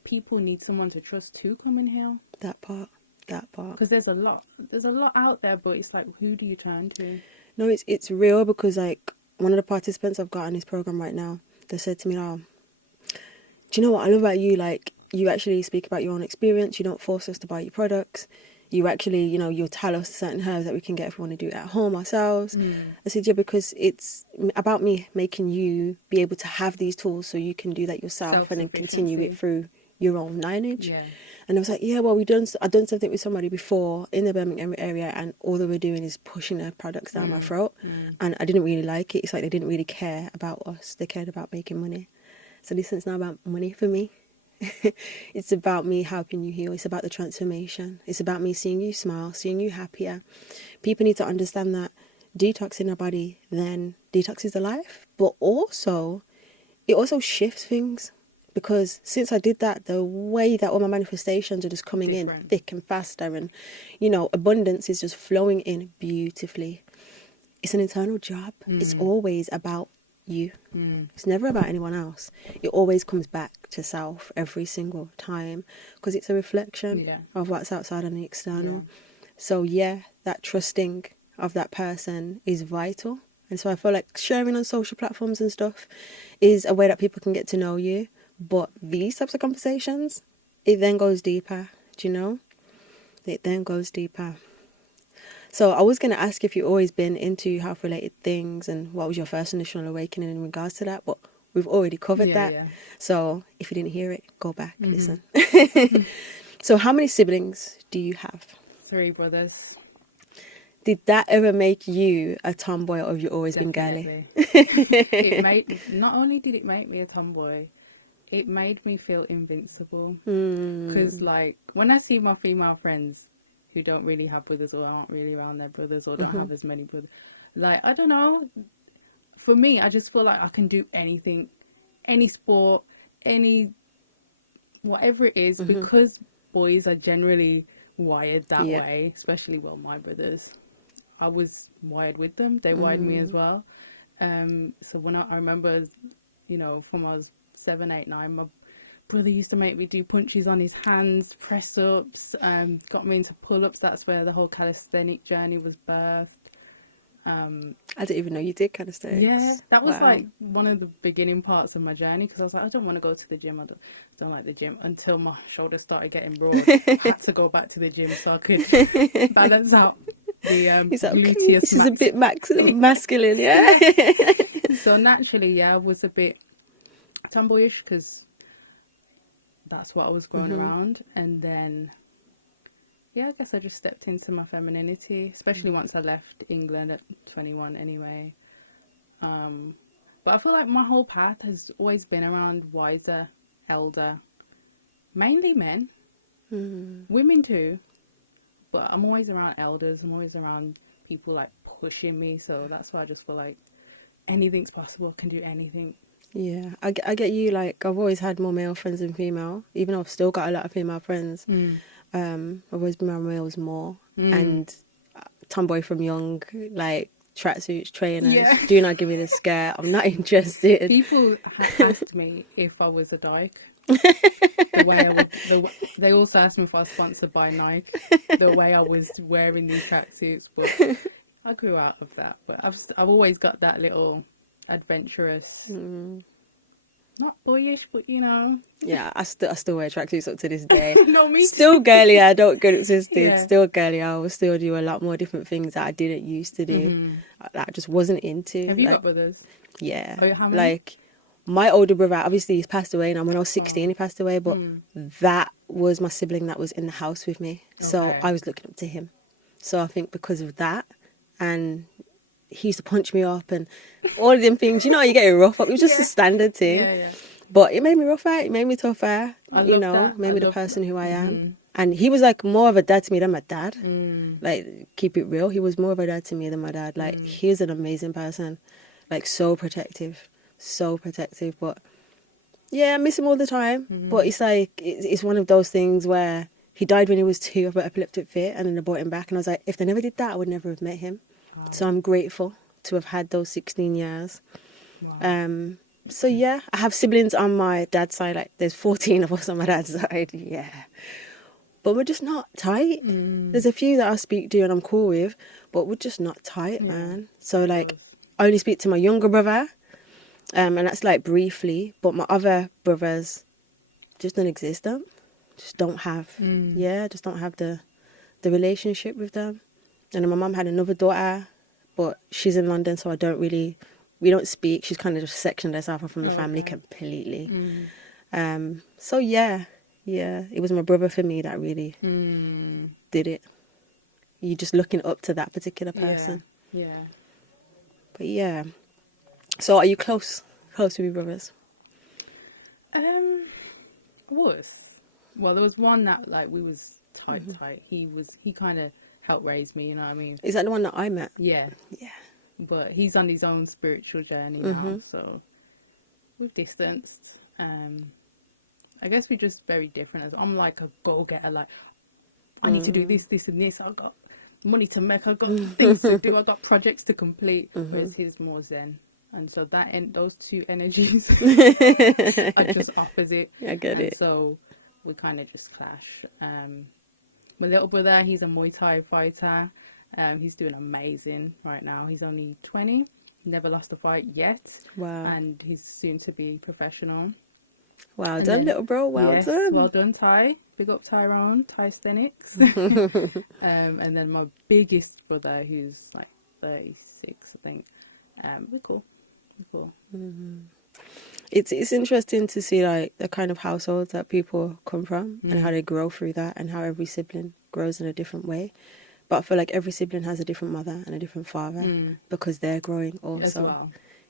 People need someone to trust to come and heal. That part. Because there's a lot out there, but it's like, who do you turn to? No, it's real, because like one of the participants I've got in this program right now, they said to me, "Oh, do you know what I love about you? Like, you actually speak about your own experience. You don't force us to buy your products. You actually, you know, you'll tell us certain herbs that we can get if we want to do it at home ourselves." I said, yeah, because it's about me making you be able to have these tools so you can do that yourself and then continue it through your own lineage. Yeah. And I was like, yeah, well, I've done something with somebody before in the Birmingham area, and all they were doing is pushing their products down my throat. And I didn't really like it. It's like they didn't really care about us. They cared about making money. So this is not about money for me. It's about me helping you heal. It's about the transformation. It's about me seeing you smile, seeing you happier. People need to understand that detoxing our body then detoxes the life, but also it also shifts things, because since I did that, the way that all my manifestations are just coming in thick and faster, and, you know, abundance is just flowing in beautifully. It's an internal job. It's always about you. It's never about anyone else. It always comes back to self every single time, because it's a reflection of what's outside and the external. So yeah, that trusting of that person is vital. And so I feel like sharing on social platforms and stuff is a way that people can get to know you. But these types of conversations, it then goes deeper. Do you know? It then goes deeper. So I was going to ask if you've always been into health-related things and what was your first initial awakening in regards to that, but we've already covered that. Yeah. So if you didn't hear it, go back, listen. So how many siblings do you have? 3 brothers. Did that ever make you a tomboy, or have you always been girly? Not only did it make me a tomboy, it made me feel invincible. Because, like, when I see my female friends who don't really have brothers, or aren't really around their brothers, or don't have as many brothers, like, I don't know, for me, I just feel like I can do anything, any sport, whatever it is, because boys are generally wired that way, especially, well, my brothers, I was wired with them, they wired me as well. So when I remember, you know, from I was 7, 8, 9, my brother used to make me do punches on his hands, press ups, got me into pull ups. That's where the whole calisthenic journey was birthed. I didn't even know you did calisthenics. Yeah, that was like one of the beginning parts of my journey, because I was like, I don't want to go to the gym. I don't like the gym, until my shoulders started getting broad. I had to go back to the gym so I could balance out the gluteus. This is a bit masculine, yeah. So naturally, I was a bit tomboyish, because that's what I was growing around. And then, I guess I just stepped into my femininity, especially once I left England at 21 anyway. But I feel like my whole path has always been around wiser, elder, mainly men, women too, but I'm always around elders. I'm always around people like pushing me. So that's why I just feel like anything's possible. I can do anything. Yeah, I get you. Like, I've always had more male friends than female, even though I've still got a lot of female friends. I've always been around males more. And tomboy from young, like tracksuits, trainers. Yeah. Do not give me the scare. I'm not interested. People asked me if I was a dyke. The way I was, they also asked me if I was sponsored by Nike. The way I was wearing these tracksuits, but I grew out of that. But I've always got that little adventurous, not boyish, but you know. Yeah, I still wear tracksuits up to this day. No, me Still girly. I don't get existed. Yeah. Still girly. I will still do a lot more different things that I didn't used to do. That I just wasn't into. Have you like, got brothers? Yeah. Oh, how many? Like, my older brother, obviously he's passed away now. When I was 16 he passed away, but that was my sibling that was in the house with me. So Okay. I was looking up to him. So I think because of that, and he used to punch me up and all of them things, you know, you get rough up. It was just a standard thing. Yeah. But it made me rougher, it made me tougher, I you love know, that. made I me the love person that. who I am. And he was like more of a dad to me than my dad. Like, keep it real. He was more of a dad to me than my dad. Like, he's an amazing person. Like, so protective. But yeah, I miss him all the time. But it's like, it's one of those things where he died when he was 2 of an epileptic fit, and then they brought him back. And I was like, if they never did that, I would never have met him. Wow. So I'm grateful to have had those 16 years. Wow. So yeah, I have siblings on my dad's side. Like, there's 14 of us on my dad's side. Yeah. But we're just not tight. There's a few that I speak to and I'm cool with, but we're just not tight, man. So like, I only speak to my younger brother, and that's like briefly. But my other brothers just don't exist. Just don't have. Yeah, just don't have the relationship with them. And then my mum had another daughter, but she's in London, so we don't speak. She's kind of just sectioned herself off from the family completely. So yeah, it was my brother for me that really did it. You're just looking up to that particular person. Yeah. But yeah. So are you close with your brothers? Well, there was one that like we was tight. He kind of helped raise me, you know what I mean? Is that the one that I met? Yeah. Yeah. But he's on his own spiritual journey now, so we've distanced. I guess we're just very different. I'm like a go-getter, like I need to do this, and this. I've got money to make. I've got things to do. I've got projects to complete. Whereas he's more zen, and so those two energies are just opposite. I get it. So we kind of just clash. My little brother, he's a Muay Thai fighter. He's doing amazing right now. He's only 20. Never lost a fight yet. Wow. And he's soon to be professional. Well And done, then- little bro. Well yes, done. Well done, Ty. Big up Tyrone, Tysthenics. And then my biggest brother, who's like 36, I think. We're cool. It's interesting to see like the kind of households that people come from and how they grow through that, and how every sibling grows in a different way. But I feel like every sibling has a different mother and a different father because they're growing also. As well.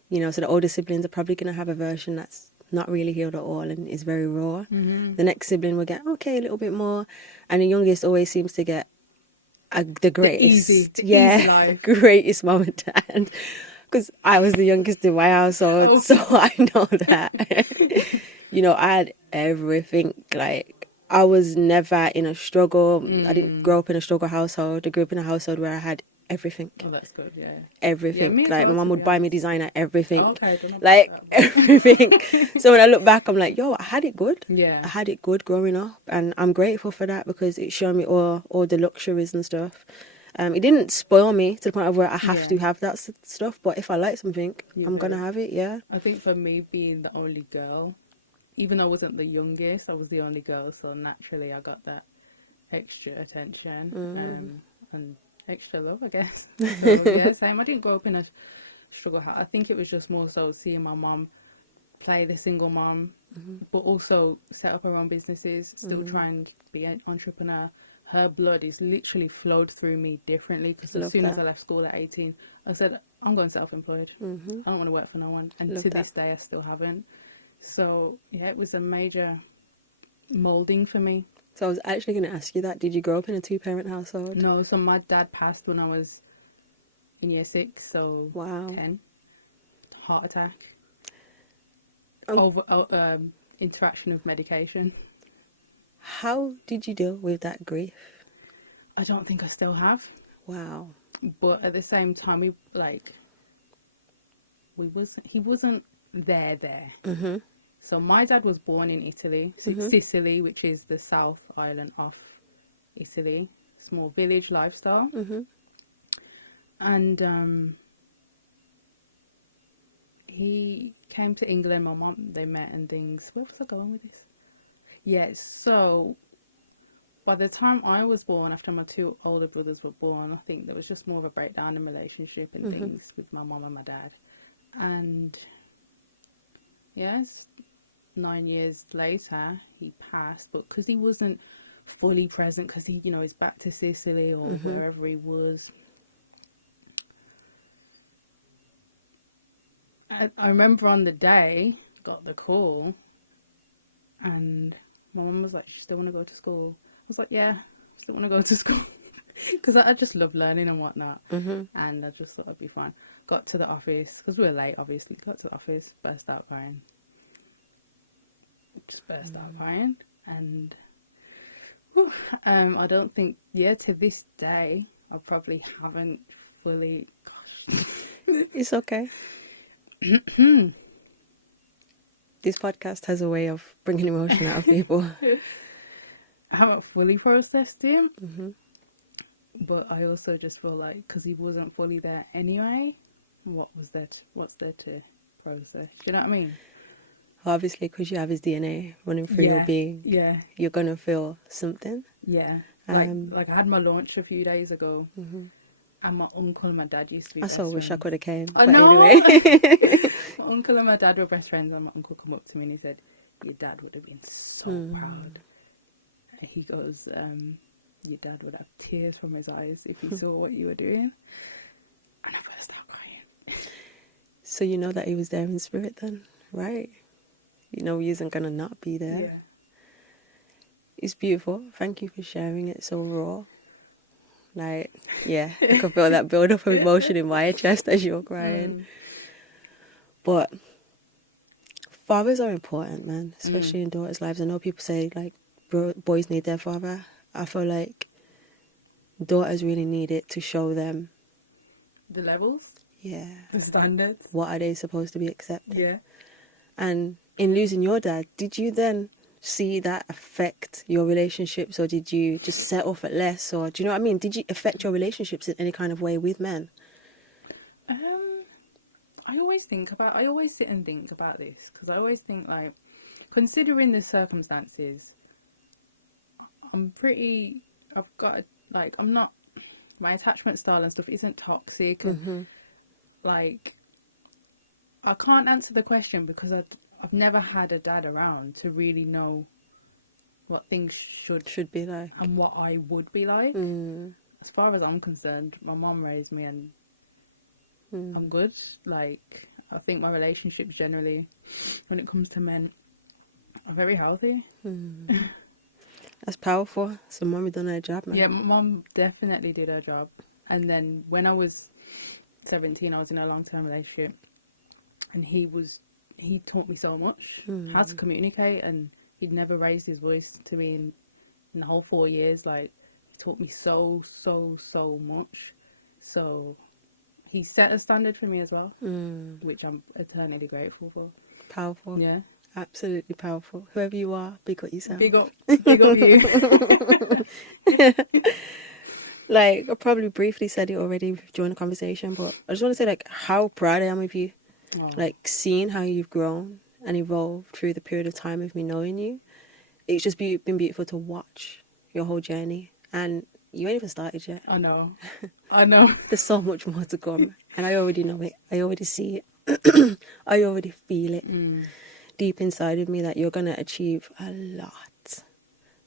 You know, so the older siblings are probably going to have a version that's not really healed at all and is very raw. The next sibling will get, okay, a little bit more. And the youngest always seems to get the greatest. The easy life. Greatest mom and dad. Because I was the youngest in my household, so I know that. You know, I had everything. Like, I was never in a struggle. I didn't grow up in a struggle household. I grew up in a household where I had everything. Oh, that's good, yeah. Everything. Yeah, me as Like, my well, mum would yeah. buy me designer everything. Oh, okay, don't know about Like, that. everything. So when I look back, I'm like, yo, I had it good. Yeah. I had it good growing up. And I'm grateful for that because it showed me all the luxuries and stuff. It didn't spoil me to the point of where I have to have that stuff. But if I like something, I'm going to have it, yeah. I think for me, being the only girl, even though I wasn't the youngest, I was the only girl, so naturally I got that extra attention and extra love, I guess. So, yeah, same. I didn't grow up in a struggle house. I think it was just more so seeing my mum play the single mum, but also set up her own businesses, still trying to be an entrepreneur. Her blood is literally flowed through me differently because as soon as I left school at 18, I said, I'm going self-employed. I don't want to work for no one. And to this day, I still haven't. So, yeah, it was a major moulding for me. So I was actually going to ask you that. Did you grow up in a 2-parent household? No, so my dad passed when I was in year 6, so Wow. 10. Heart attack. Um, Interaction of medication. How did you deal with that grief? I don't think I still have. Wow. But at the same time, he wasn't there. Mm-hmm. So my dad was born in Italy, Sicily, which is the south island of Italy, small village lifestyle. Mm-hmm. And he came to England. My mom, they met and things. Where was I going with this? Yeah, so by the time I was born, after my 2 older brothers were born, I think there was just more of a breakdown in relationship and things with my mom and my dad. And yes, 9 years later, he passed, but because he wasn't fully present, because he, is back to Sicily or wherever he was. I remember on the day, got the call, and my mum was like, "You still want to go to school?" I was like, "Yeah, I still want to go to school," because I just love learning and whatnot, and I just thought I'd be fine. Got to the office, because we were late, obviously. Got to the office, burst out crying. And I don't think, to this day, I probably haven't fully. It's okay. This podcast has a way of bringing emotion out of people. I haven't fully processed it, but I also just feel like, because he wasn't fully there anyway, what's there to process? Do you know what I mean? Obviously, because you have his DNA running through your being, you're gonna feel something. Yeah, like I had my launch a few days ago, and my uncle and my dad used to be. I so wish I could have came. I but know. Anyway. My uncle and my dad were best friends, and my uncle come up to me and he said, "Your dad would have been so proud." And he goes, "Your dad would have tears from his eyes if he saw what you were doing." And I burst out crying. So you know that he was there in spirit then, right? You know he isn't gonna not be there. Yeah. It's beautiful. Thank you for sharing it so raw. Like, I can feel that build up of emotion in my chest as you're crying. But fathers are important, man, especially in daughters' lives. I know people say, like, boys need their father. I feel like daughters really need it to show them the levels. Yeah. The standards. What are they supposed to be accepting? Yeah. And in losing your dad, did you then see that affect your relationships, or did you just set off at less? Or do you know what I mean? Did you affect your relationships in any kind of way with men? I always sit and think about this, because I always think, like, considering the circumstances, I'm not, my attachment style and stuff isn't toxic, and like, I can't answer the question because I've never had a dad around to really know what things should be like and what I would be like. As far as I'm concerned, my mom raised me and I'm good. Like, I think my relationships generally, when it comes to men, are very healthy. That's powerful. So mommy done her job, man. Yeah, mom definitely did her job. And then when I was 17, I was in a long-term relationship, and he taught me so much how to communicate, and he'd never raised his voice to me in the whole 4 years. Like, he taught me so much. So he set a standard for me as well, which I'm eternally grateful for. Powerful. Yeah. Absolutely powerful. Whoever you are, big up yourself. Big up you. Like, I probably briefly said it already during the conversation, but I just want to say, like, how proud I am of you. Oh. Like, seeing how you've grown and evolved through the period of time of me knowing you. It's just been beautiful to watch your whole journey. And you ain't even started yet. I know. There's so much more to come. And I already know it. I already see it. I already feel it deep inside of me that you're going to achieve a lot.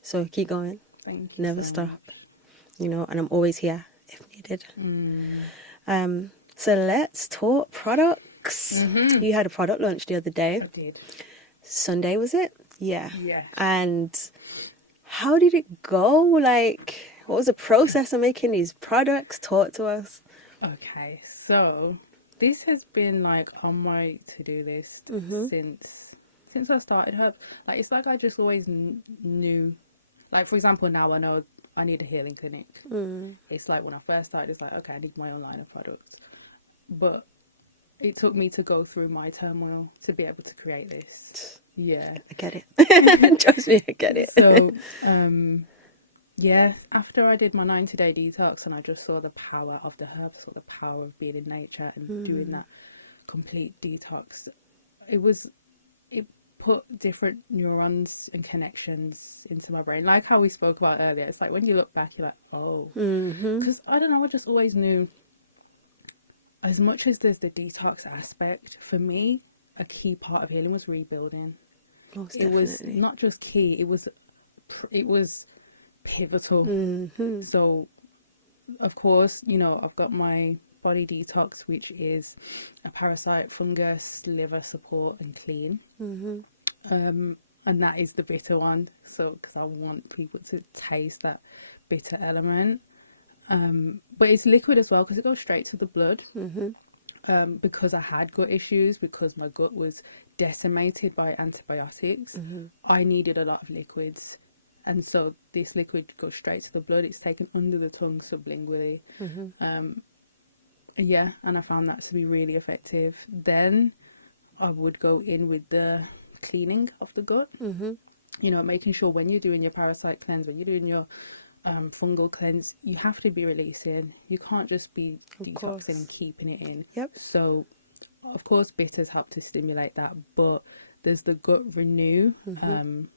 So keep going. Thank you. Never so stop. much. You know, and I'm always here if needed. So let's talk products. You had a product launch the other day. I did. Sunday, was it? Yeah. Yeah. And how did it go? Like, what was the process of making these products? Talk to us. Okay, So this has been like on my to-do list since I started her. Like it's like I just always knew. Like for example, now I know I need a healing clinic. It's like when I first started, it's like okay, I need my own line of products, but it took me to go through my turmoil to be able to create this. Yeah, I get it. Trust me, I get it. So, yeah, after I did my 90-day detox and I just saw the power of the herbs, saw the power of being in nature and doing that complete detox, it put different neurons and connections into my brain. Like how we spoke about earlier, it's like when you look back, you're like, oh, because I don't know, I just always knew, as much as there's the detox aspect, for me, a key part of healing was rebuilding. Most It was definitely. not just key, it was pivotal. So of course, you know, I've got my body detox, which is a parasite, fungus, liver support and clean. And that is the bitter one, so because I want people to taste that bitter element. But it's liquid as well because it goes straight to the blood. Because I had gut issues, because my gut was decimated by antibiotics, I needed a lot of liquids. And so this liquid goes straight to the blood. It's taken under the tongue sublingually. Yeah, and I found that to be really effective. Then I would go in with the cleaning of the gut. You know, making sure when you're doing your parasite cleanse, when you're doing your fungal cleanse, you have to be releasing. You can't just be detoxing and keeping it in. Yep. So, of course, bitters help to stimulate that, but there's the gut renew,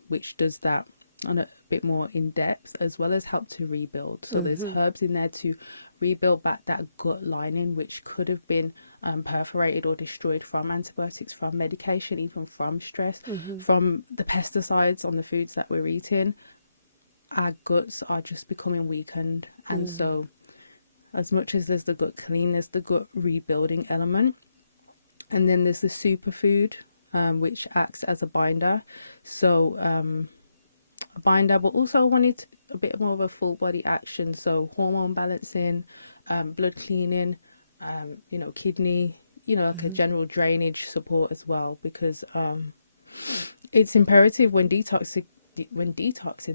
which does that on a bit more in depth, as well as help to rebuild. So there's herbs in there to rebuild back that gut lining, which could have been perforated or destroyed from antibiotics, from medication, even from stress, from the pesticides on the foods that we're eating. Our guts are just becoming weakened. And so as much as there's the gut clean, there's the gut rebuilding element. And then there's the superfood, which acts as a binder. So a binder, but also I wanted a bit more of a full body action. So hormone balancing, blood cleaning, you know, kidney, you know, like a general drainage support as well, because it's imperative when detoxing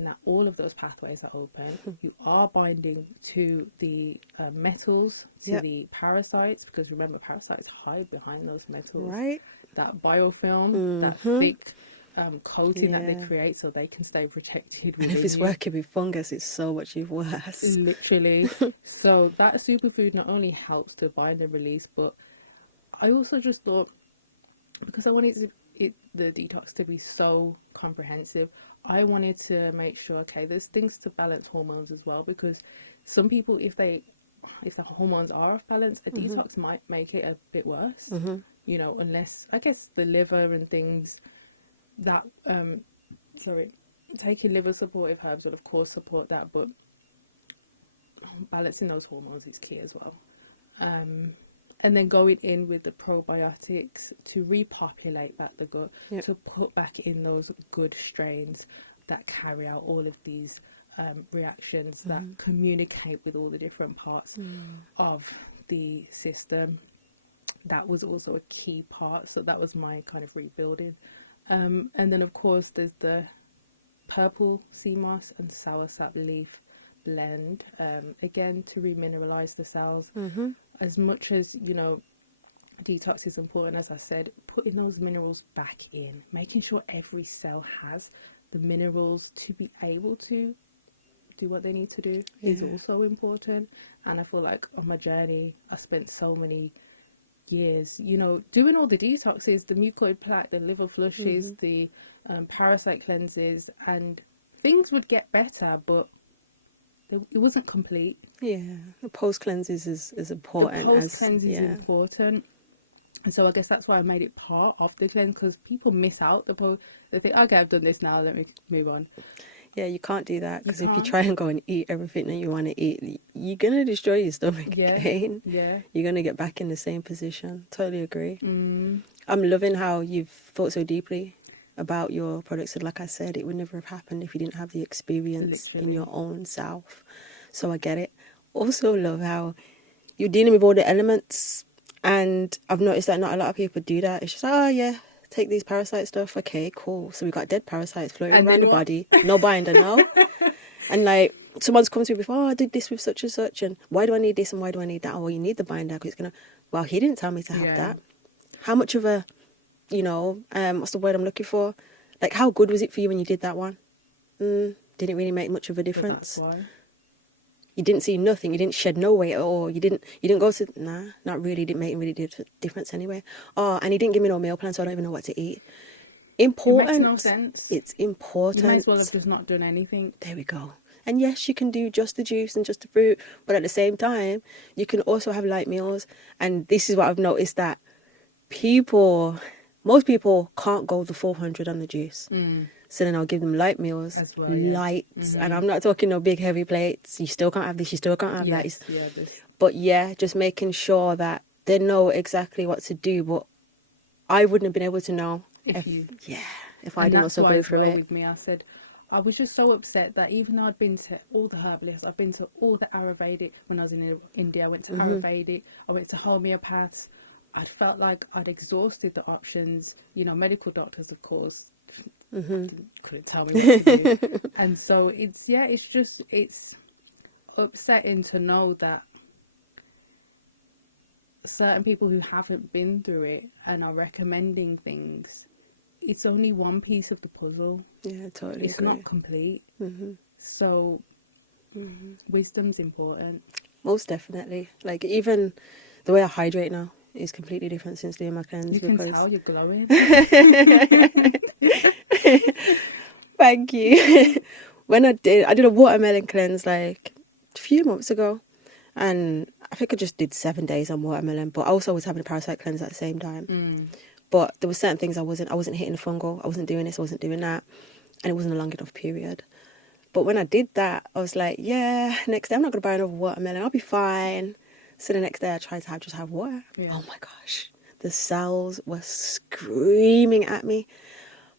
that all of those pathways are open. You are binding to the metals, to the parasites, because remember, parasites hide behind those metals. Right. That biofilm, that thick coating that they create, so they can stay protected within And if it's you. working with fungus, it's so much worse. Literally. So that superfood not only helps to bind and release, but I also just thought, because I wanted the detox to be so comprehensive, I wanted to make sure, okay, there's things to balance hormones as well, because some people, if the hormones are off balance, a detox might make it a bit worse. You know, unless, I guess, the liver and things that, taking liver supportive herbs will of course support that, but balancing those hormones is key as well. And then going in with the probiotics to repopulate back the gut, to put back in those good strains that carry out all of these reactions, that communicate with all the different parts of the system. That was also a key part. So that was my kind of rebuilding. And then, of course, there's the purple sea moss and soursop leaf blend, again, to remineralize the cells. As much as, you know, detox is important, as I said, putting those minerals back in, making sure every cell has the minerals to be able to do what they need to do is also important. And I feel like on my journey, I spent so many years, you know, doing all the detoxes, the mucoid plaque, the liver flushes, the parasite cleanses, and things would get better, but it wasn't complete. Yeah, the post cleanses is important. The post cleanse is important, and so I guess that's why I made it part of the cleanse, because people miss out they think, okay, I've done this now, let me move on. Yeah, you can't do that, because if you try and go and eat everything that you want to eat, you're gonna destroy your stomach again. You're gonna get back in the same position. Totally agree. I'm loving how you've thought so deeply about your products, and like I said, it would never have happened if you didn't have the experience in your own self. So I get it. Also love how you're dealing with all the elements. And I've noticed that not a lot of people do that. It's just, oh yeah, take these parasite stuff. Okay, cool. So we got dead parasites floating And around the then what? body. No binder, no. And like, someone's come to me before, oh, I did this with such and such, and why do I need this and why do I need that? Oh, well, you need the binder because it's gonna. Well, he didn't tell me to have Yeah. that. How much of a, you know, what's the word I'm looking for? Like, how good was it for you when you did that one? Didn't really make much of a But difference. that's why. You didn't see nothing. You didn't shed no weight at all. You didn't go to, nah, not really. Didn't make really difference anyway. Oh, and he didn't give me no meal plan, so I don't even know what to eat. Important. It makes no sense. It's important. You might as well have just not done anything. There we go. And yes, you can do just the juice and just the fruit, but at the same time, you can also have light meals. And this is what I've noticed, that most people can't go the 400 on the juice. So then I'll give them light meals, As well, yeah. light. And I'm not talking no big heavy plates. You still can't have this, you still can't have that. Yeah, But yeah, just making sure that they know exactly what to do. But I wouldn't have been able to know if I didn't also go through it. With me, I said, I was just so upset that even though I'd been to all the herbalists, I've been to all the Ayurvedic, when I was in India, I went to Ayurvedic, I went to homeopaths, I felt like I'd exhausted the options, you know, medical doctors, of course, couldn't tell me what to do. And so it's upsetting to know that certain people who haven't been through it and are recommending things, it's only one piece of the puzzle. Yeah, totally It's agree. not complete. So wisdom's important. Most definitely. Like, even the way I hydrate now is completely different since doing my cleanse. You can tell you're glowing. Thank you. When I did a watermelon cleanse like a few months ago, and I think I just did 7 days on watermelon, but I also was having a parasite cleanse at the same time. But there were certain things I wasn't hitting the fungal, I wasn't doing this, I wasn't doing that, and it wasn't a long enough period. But when I did that, I was like, yeah, next day I'm not going to buy another watermelon, I'll be fine. So the next day I tried to just have water. Yeah. Oh my gosh, the cells were screaming at me.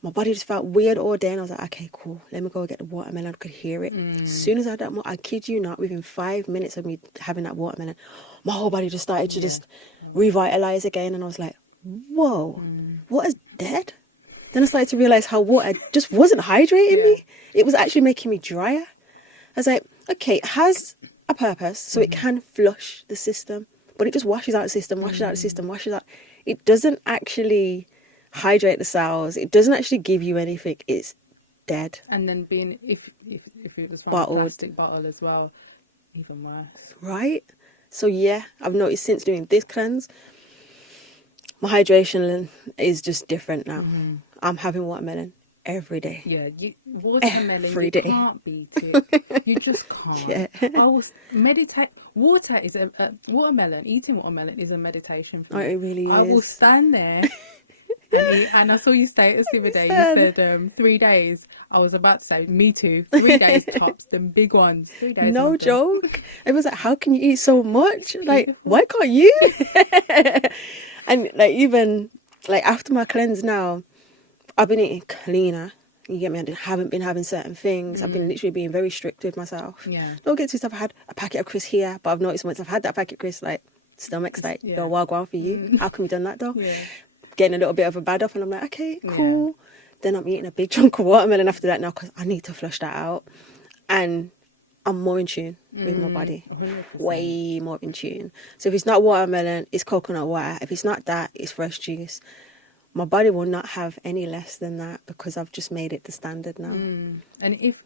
My body just felt weird all day, and I was like, okay, cool, let me go get the watermelon. I could hear it. As soon as I had that, I kid you not, within 5 minutes of me having that watermelon, my whole body just started to just revitalize again, and I was like, whoa, water's dead? Then I started to realize how water just wasn't hydrating me. It was actually making me drier. I was like, okay, it has a purpose, so it can flush the system, but it just washes out the system, washes out the system, washes out. It doesn't actually hydrate the cells. It doesn't actually give you anything. It's dead. And then being, if it was from Bottled. a plastic bottle as well, even worse. Right? So yeah, I've noticed since doing this cleanse, my hydration is just different now. I'm having watermelon every day. Yeah, watermelon, Every you day. can't beat it. You just can't. Yeah. I was meditate. Water is watermelon. Eating watermelon is a meditation for Oh, me. it really I will is. stand there and eat. And I saw your status the other day. You said 3 days. I was about to say, me too. 3 days tops, them big ones. 3 days. No joke. It was like, how can you eat so much? Like, why can't you? And like, even like after my cleanse now, I've been eating cleaner. You get me? I haven't been having certain things. I've been literally being very strict with myself. Yeah. Don't get too stuff. I had a packet of crisps here, but I've noticed once I've had that packet of crisps, like, stomach's like, yo, well, go on for you. How come you done that though? Yeah. Getting a little bit of a bad off, and I'm like, okay, cool. Then I'm eating a big chunk of watermelon after that now because I need to flush that out. And I'm more in tune with my body. 100%. Way more in tune. So if it's not watermelon, it's coconut water. If it's not that, it's fresh juice. My body will not have any less than that because I've just made it the standard now. And if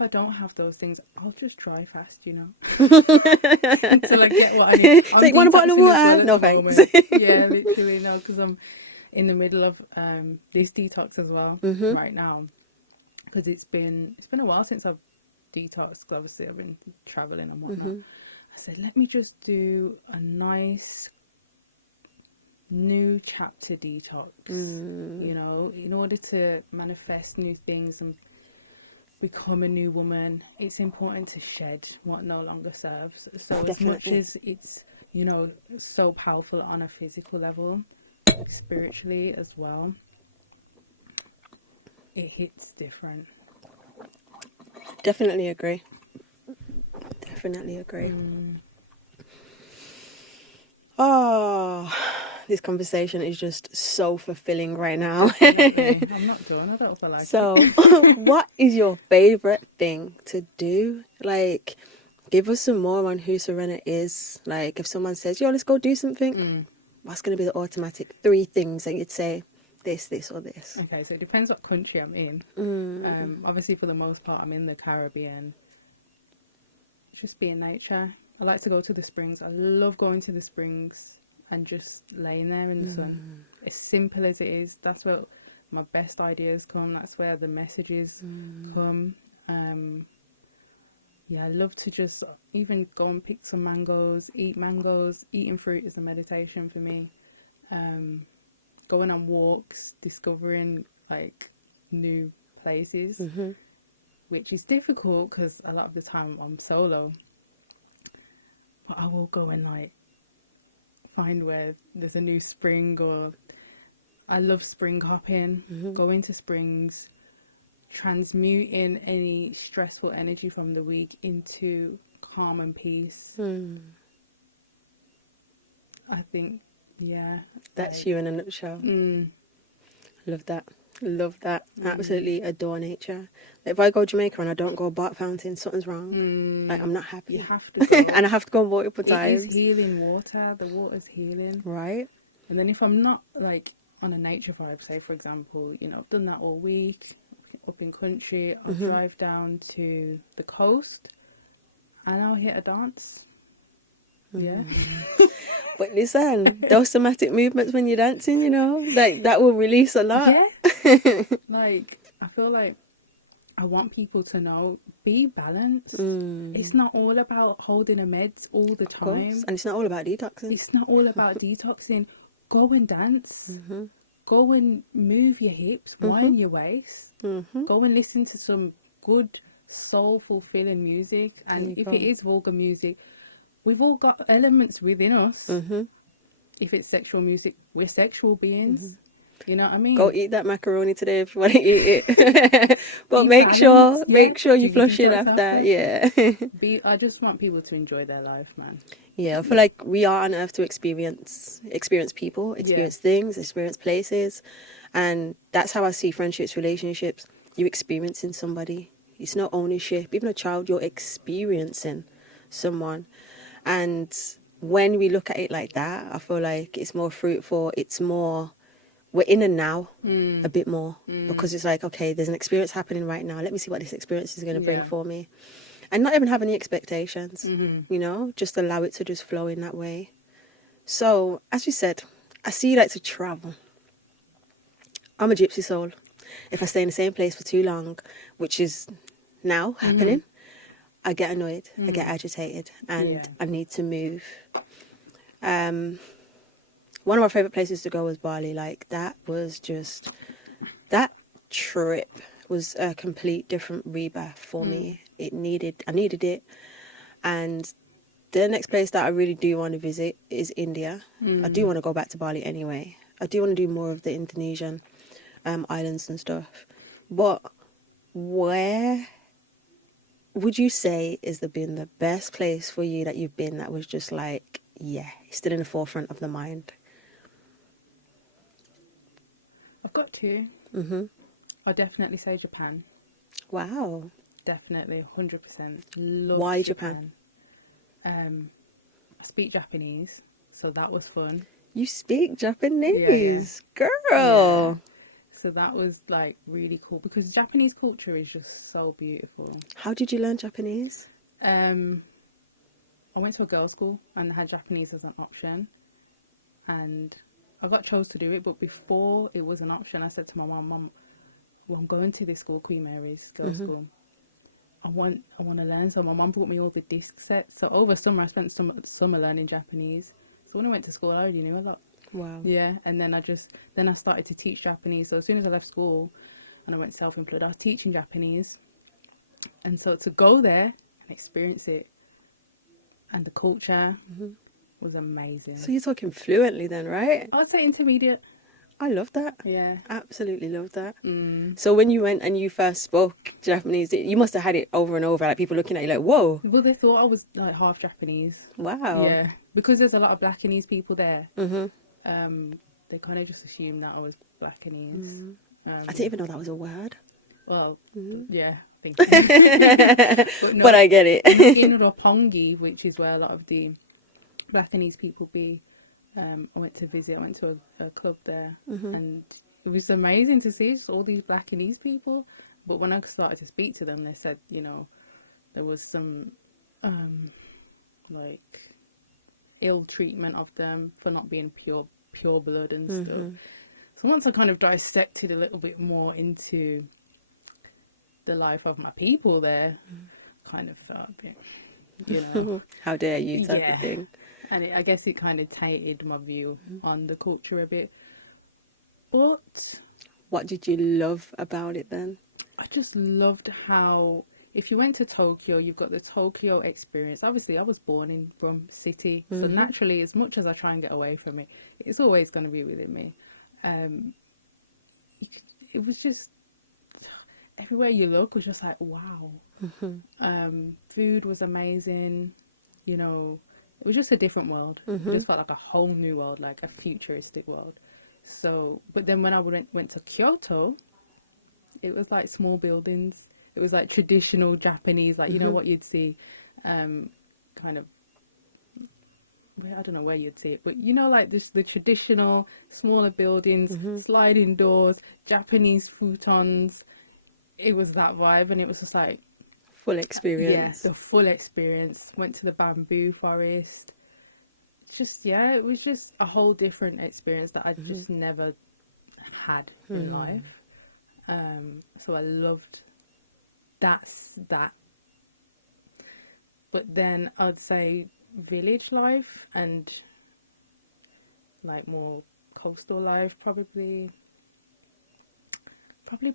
I don't have those things, I'll just dry fast, you know, until I get what I need. Take one bottle of water. No thanks. Yeah, literally, no, because I'm in the middle of this detox as well right now, because it's been a while since I've detoxed. Because obviously I've been traveling and whatnot. I said, let me just do a nice new chapter detox, you know, in order to manifest new things and become a new woman. It's important to shed what no longer serves. So as much as it's, you know, so powerful on a physical level, spiritually as well, it hits different. Definitely agree. Definitely agree. Oh, this conversation is just so fulfilling right now. Definitely. I'm not done. I don't feel like So, it. what is your favorite thing to do? Like, give us some more on who Serena is. Like, if someone says, yo, let's go do something, what's going to be the automatic 3 things that you'd say? This, or this? Okay, so it depends what country I'm in. Obviously, for the most part, I'm in the Caribbean. Just be in nature. I like to go to the springs. I love going to the springs and just laying there in the sun. As simple as it is, that's where my best ideas come. That's where the messages come. Yeah, I love to just even go and pick some mangoes, eat mangoes. Eating fruit is a meditation for me. Going on walks, discovering like new places, which is difficult because a lot of the time I'm solo. But I will go and like find where there's a new spring, or I love spring hopping, going to springs, transmuting any stressful energy from the week into calm and peace. I think, yeah. That's like, you in a nutshell. Love that. Love that. Absolutely adore nature. Like, if I go to Jamaica and I don't go bath fountain, something's wrong. Like, I'm not happy. You have to go. And I have to go multiple It times. is healing water. The water's healing. Right? And then if I'm not like on a nature vibe, say for example, you know, I've done that all week up in country, I'll drive down to the coast and I'll hit a dance. Yeah. But listen, those somatic movements when you're dancing, you know, like that will release a lot. Yeah. Like, I feel like I want people to know, be balanced. It's not all about holding a meds all the Of course. time. And it's not all about detoxing. It's not all about detoxing. Go and dance. Go and move your hips, wind your waist. Go and listen to some good, soulful feeling music. And if it is vulgar music, we've all got elements within us. If it's sexual music, we're sexual beings. You know what I mean? Go eat that macaroni today if you want to eat it. But Be make balanced, sure you Give flush it detox after. Yeah. I just want people to enjoy their life, man. Yeah, I feel like we are on earth to experience people, experience things, experience places. And that's how I see friendships, relationships. You're experiencing somebody. It's not ownership. Even a child, you're experiencing someone. And when we look at it like that, I feel like it's more fruitful. It's more, we're in and now a bit more. Because it's like, okay, there's an experience happening right now. Let me see what this experience is going to bring for me. And not even have any expectations, you know, just allow it to just flow in that way. So, as we said, I see you like to travel. I'm a gypsy soul. If I stay in the same place for too long, which is now happening, I get annoyed, I get agitated, and I need to move. One of my favourite places to go was Bali. Like, that was just, that trip was a complete different rebirth for me. I needed it. And the next place that I really do want to visit is India. I do want to go back to Bali anyway. I do want to do more of the Indonesian islands and stuff. But where would you say has been the best place for you that you've been that was just like, yeah, still in the forefront of the mind? I've got two. I'll definitely say Japan. Wow. Definitely, 100%. Love Why Japan? I speak Japanese, so that was fun. You speak Japanese, girl. Yeah. So that was like really cool because Japanese culture is just so beautiful. How did you learn Japanese? I went to a girls' school and had Japanese as an option, and I got chose to do it. But before it was an option, I said to my mum, well, I'm going to this school, Queen Mary's girls' school. I want to learn. So my mum brought me all the disc sets. So over summer, I spent summer learning Japanese. So when I went to school, I already knew a lot. Wow. Yeah, and then I started to teach Japanese. So as soon as I left school and I went self-employed, I was teaching Japanese. And so to go there and experience it and the culture was amazing. So you're talking fluently then, right? I would say intermediate. I love that. Yeah. Absolutely love that. Mm. So when you went and you first spoke Japanese, you must have had it over and over, like people looking at you like, whoa, Well, they thought I was like half Japanese. wow. Yeah, because there's a lot of Blackanese people there. Mm-hmm. They kind of just assumed that I was Blackanese. I didn't even know that was a word. Well, Mm-hmm. yeah, thank you. But no, But I get it. in Roppongi, which is where a lot of the Blackanese people be, I went to visit. I went to a club there, and it was amazing to see just all these Blackanese people. But when I started to speak to them, they said, you know, there was some like ill treatment of them for not being pure blood and stuff. So once I kind of dissected a little bit more into the life of my people there, kind of felt a bit, you know, How dare you type of thing. And I guess it kind of tainted my view on the culture a bit. But What did you love about it then? I just loved how, if you went to Tokyo, you've got the Tokyo experience. Obviously, I was born in Brum City, so naturally, as much as I try and get away from it, it's always going to be within me. It was just, everywhere you look was just like, wow. Food was amazing, you know, it was just a different world. It just felt like a whole new world, like a futuristic world. So, but then when I went to Kyoto, it was like small buildings. It was like traditional Japanese, like, you know what you'd see, kind of, I don't know where you'd see it, but you know, like this, the traditional smaller buildings, sliding doors, Japanese futons. It was that vibe, and it was just like Full experience. yeah, the full experience. Went to the bamboo forest. Just it was just a whole different experience that I just never had in life. So I loved that. But then I'd say village life and like more coastal life, probably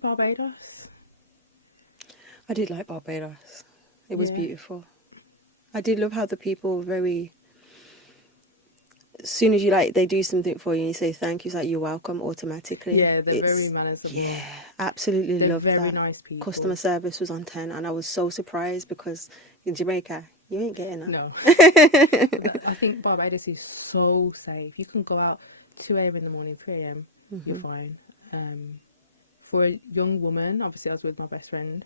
Barbados. I did like Barbados. It was Yeah. beautiful. I did love how the people were very... As soon as you they do something for you and you say thank you, it's like you're welcome automatically. Yeah, they're very manageable. Yeah, absolutely They're loved very that. nice people. Customer service was on 10 and I was so surprised because in Jamaica, you ain't getting that. No. I think Barbados is so safe. You can go out 2 a.m. in the morning, 3 a.m. You're fine. For a young woman, obviously I was with my best friend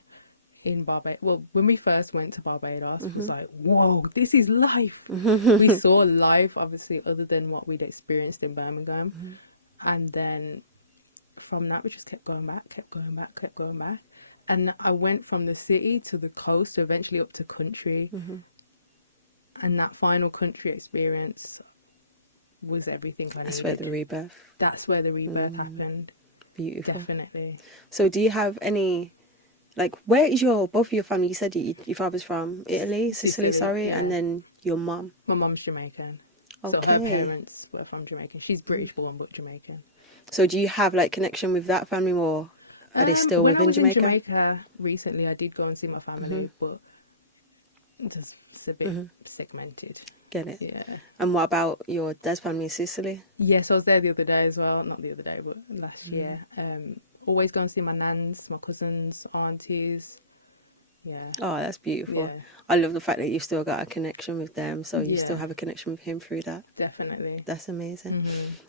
in Barbados. Well, when we first went to Barbados, it was like, whoa, this is life. We saw life, obviously, other than what we'd experienced in Birmingham. And then from that, we just kept going back. And I went from the city to the coast, eventually up to country. And that final country experience was everything I That's needed. where the rebirth. That's where the rebirth happened. Beautiful. Definitely. So do you have any... where is both of your family? You said your father's from Italy, Sicily, sorry, yeah. and then your mum. My mum's Jamaican. Okay. So her parents were from Jamaica. She's British born, but Jamaican. So do you have connection with that family, or are they still when within I was Jamaica? in Jamaica recently, I did go and see my family, but it's a bit segmented. Get it? Yeah. And what about your dad's family in Sicily? Yes, I was there the other day as well. Not the other day, but last year. Always go and see my nans, my cousins, aunties. Yeah. Oh, that's beautiful. Yeah. I love the fact that you've still got a connection with them, so you Yeah. still have a connection with him through that. Definitely. That's amazing.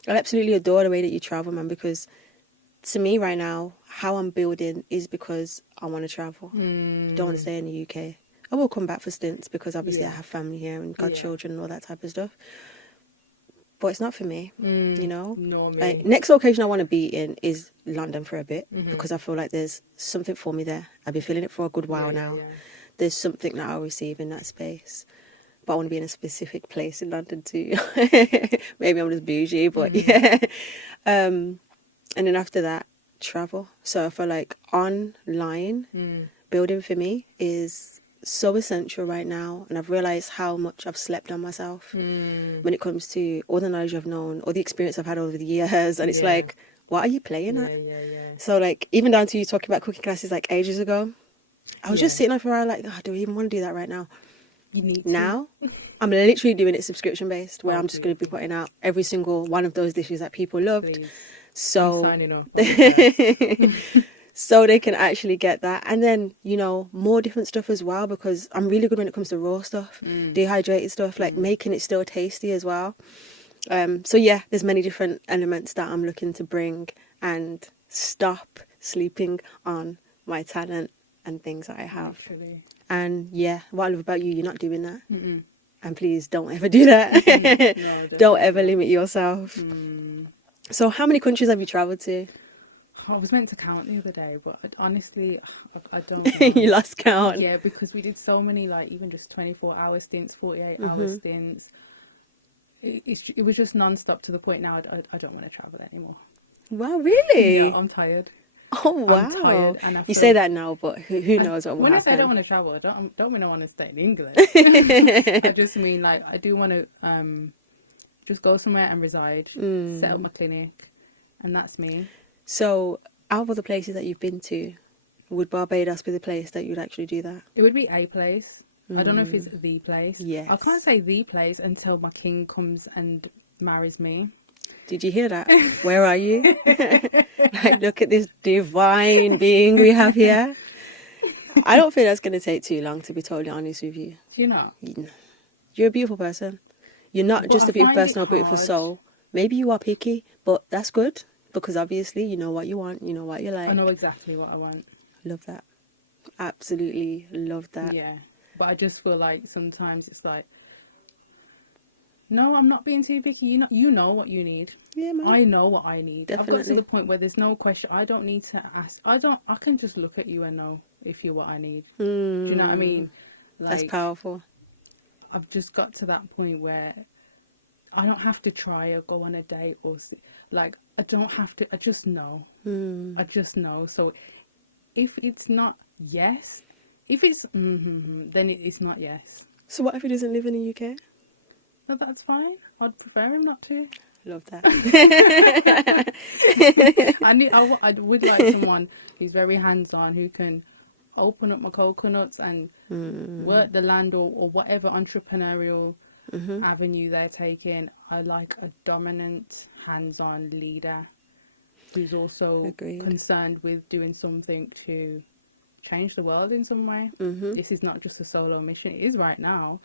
I absolutely adore the way that you travel, man, because to me right now, how I'm building is because I want to travel. Don't want to stay in the UK. I will come back for stints because obviously I have family here and godchildren and all that type of stuff. But it's not for me, you know? Nor me. Next location I want to be in is London for a bit because I feel like there's something for me there. I've been feeling it for a good while now. Yeah. There's something that I'll receive in that space. But I want to be in a specific place in London too. Maybe I'm just bougie, but yeah. And then after that, travel. So I feel like online building for me is so essential right now, and I've realized how much I've slept on myself when it comes to all the knowledge I've known, all the experience I've had over the years, and it's like, what are you playing at? Yeah. So even down to you talking about cooking classes ages ago, I was just sitting there for a while do I even want to do that right now? You need Now I'm literally doing it subscription based, where I'm just going to be putting out every single one of those dishes that people loved. Please. I'm So signing off on that. so they can actually get that. And then, you know, more different stuff as well, because I'm really good when it comes to raw stuff, dehydrated stuff, like making it still tasty as well. So yeah, there's many different elements that I'm looking to bring and stop sleeping on my talent and things that I have. Literally. And yeah, what I love about you, you're not doing that. Mm-mm. And please don't ever do that. No, Don't definitely ever not. limit yourself. So how many countries have you traveled to? I was meant to count the other day, but honestly, I don't You know. lost count. Yeah, because we did so many, like, even just 24-hour stints, 48-hour stints. It was just non-stop to the point now I don't want to travel anymore. Wow, Yeah, really? I'm tired. Oh, wow. I'm tired, and I You feel, say that now, but who knows what will when I say I don't happen. want to travel, I don't mean I want to stay in England. I just mean, like, I do want to just go somewhere and reside, set up my clinic, and that's me. So, out of the places that you've been to, would Barbados be the place that you'd actually do that? It would be a place. I don't know if it's the place. Yes. I can't say the place until my king comes and marries me. Did you hear that? Where are you? Like, look at this divine being we have here. I don't think that's going to take too long, to be totally honest with you. Do you know? You're a beautiful person. You're not But just I a beautiful find person it or a beautiful hard. soul. Maybe you are picky, but that's good, because obviously you know what you want, you know what you like. I know exactly what I want. Love that. Absolutely love that. Yeah. But I just feel like sometimes it's like, no, I'm not being too picky. You know what you need. Yeah, man. I know what I need. I've got to Definitely. the point where there's no question. I don't need to ask. I can just look at you and know if you're what I need. Do you know what I mean? That's powerful. I've just got to that point where I don't have to try or go on a date or like, I don't have to. I just know. I just know. So if it's not yes, if it's then it's not yes. So what if he doesn't live in the UK? But that's fine. I'd prefer him not to. Love that. I would like someone who's very hands-on, who can open up my coconuts and work the land or whatever entrepreneurial avenue they're taking. I like a dominant, hands-on leader who's also Agreed. concerned with doing something to change the world in some way. This is not just a solo mission. It is right now,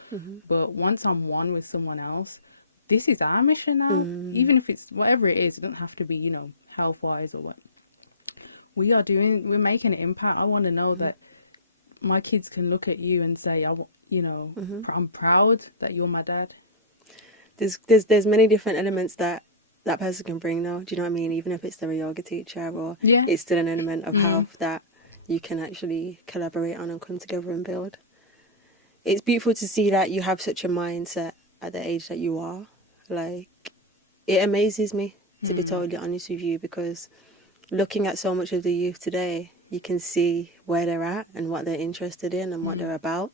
but once I'm one with someone else, this is our mission now. Even if it's whatever it is, it doesn't have to be, you know, health-wise or what. We're making an impact. I want to know that my kids can look at you and say, I'm proud that you're my dad. There's many different elements that person can bring now. Do you know what I mean? Even if it's their yoga teacher, or it's still an element of health that you can actually collaborate on and come together and build. It's beautiful to see that you have such a mindset at the age that you are. Like, it amazes me, to be totally honest with you, because looking at so much of the youth today, you can see where they're at and what they're interested in and what they're about.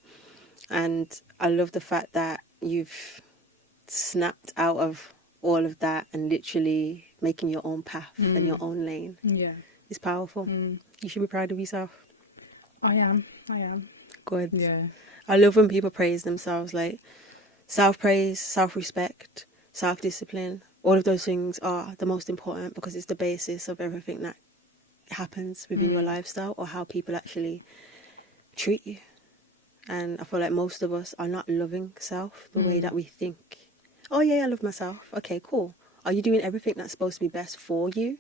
And I love the fact that you've snapped out of all of that and literally making your own path and your own lane. Yeah. It's powerful. You should be proud of yourself. I am. Good. Yeah. I love when people praise themselves, like self-praise, self-respect, self-discipline. All of those things are the most important, because it's the basis of everything that happens within your lifestyle or how people actually treat you. And I feel like most of us are not loving self the way that we think. Oh yeah, I love myself. Okay, cool. Are you doing everything that's supposed to be best for you?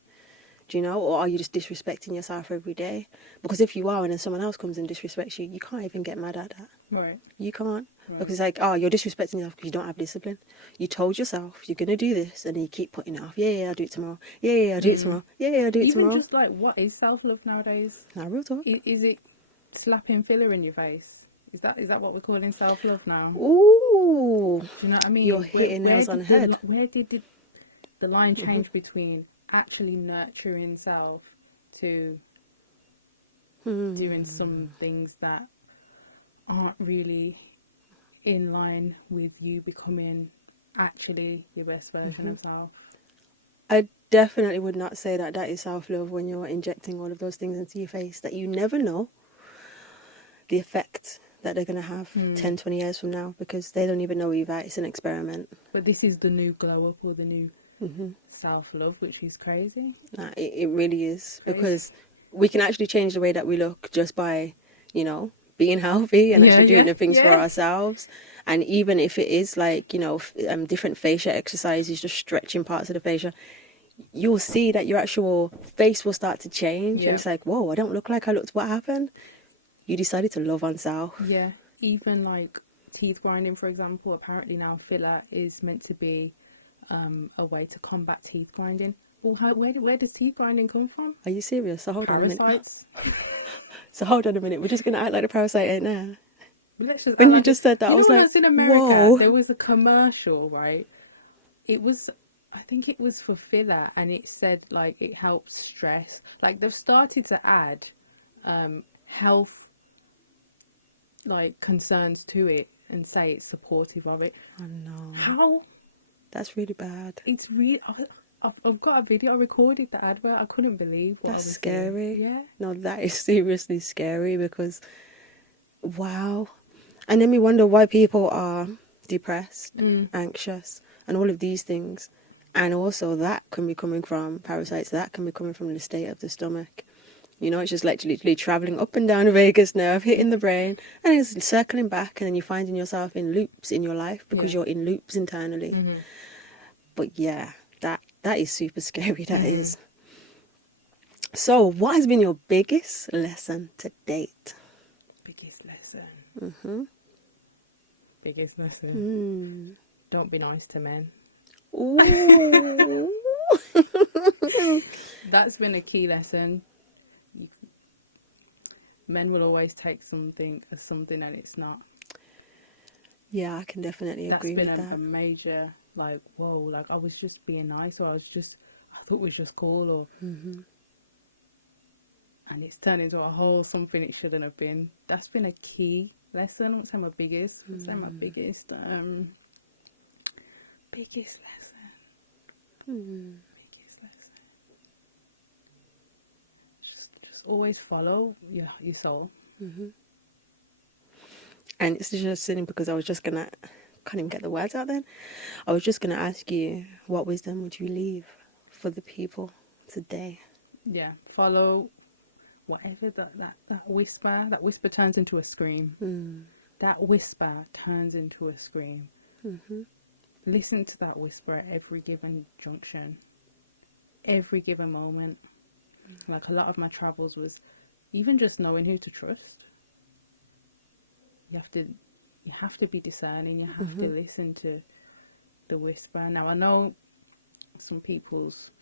Do you know? Or are you just disrespecting yourself every day? Because if you are, and then someone else comes and disrespects you, you can't even get mad at that. Right. You can't. Right. Because it's like, oh, you're disrespecting yourself because you don't have discipline. You told yourself you're going to do this, and then you keep putting it off. Yeah, I'll do it tomorrow. Yeah, I'll do it tomorrow. Yeah, I'll do it Even tomorrow. just like, what is self-love nowadays? Now, real talk. Is it slapping filler in your face? Is that what we're calling self-love now? Ooh. Do you know what I mean? You're hitting nails on the head. Where did the line change between actually nurturing self to doing some things that aren't really in line with you becoming actually your best version of self? I definitely would not say that is self-love when you're injecting all of those things into your face that you never know the effect that they're going to have 10, 20 years from now, because they don't even know either. It's an experiment. But this is the new glow up or the new self-love, which is crazy. Nah, it really is, Crazy. because we can actually change the way that we look just by, you know, being healthy and actually doing the things for ourselves. And even if it is like, you know, different fascia exercises, just stretching parts of the fascia, you'll see that your actual face will start to change. And it's like, whoa, I don't look like I looked. What happened? You decided to love on self. Yeah, even like teeth grinding, for example. Apparently now filler is meant to be a way to combat teeth grinding. Well, where does teeth grinding come from? Are you serious? So hold Parasites. on a minute. So hold on a minute. We're just going to act like the parasite ain't there. Let's just When you like just said that, I was when like, I was in America, whoa. there was a commercial, right? It was, I think it was for filler, and it said like it helps stress. Like they've started to add health like concerns to it and say it's supportive of it. Oh no. How? That's really bad. It's real. I've got a video. I recorded the advert. I couldn't believe what I That's was scary. seeing. Yeah. No, that is seriously scary, because wow. And then we wonder why people are depressed, anxious, and all of these things. And also that can be coming from parasites, that can be coming from the state of the stomach. You know, it's just like literally traveling up and down the vagus nerve, hitting the brain, and it's circling back, and then you're finding yourself in loops in your life because you're in loops internally. But yeah, that is super scary, that is. So what has been your biggest lesson to date? Biggest lesson. Biggest lesson. Don't be nice to men. Ooh. That's been a key lesson. Men will always take something as something and it's not. Yeah, I can definitely agree with that. That's been a major, like, whoa, like I was just being nice, or I thought it was just cool, or and it's turned into a whole something it shouldn't have been. That's been a key lesson. I won't say my biggest. Biggest lesson. Biggest lesson. Just always follow your soul. And it's just sitting, because I was just gonna, can't even get the words out then. I was just gonna ask you, what wisdom would you leave for the people today? Yeah, follow whatever that whisper. That whisper turns into a scream. That whisper turns into a scream. Listen to that whisper at every given junction, every given moment. Like a lot of my travels was even just knowing who to trust. You have to be discerning. You have to listen to the whisper. Now I know some people's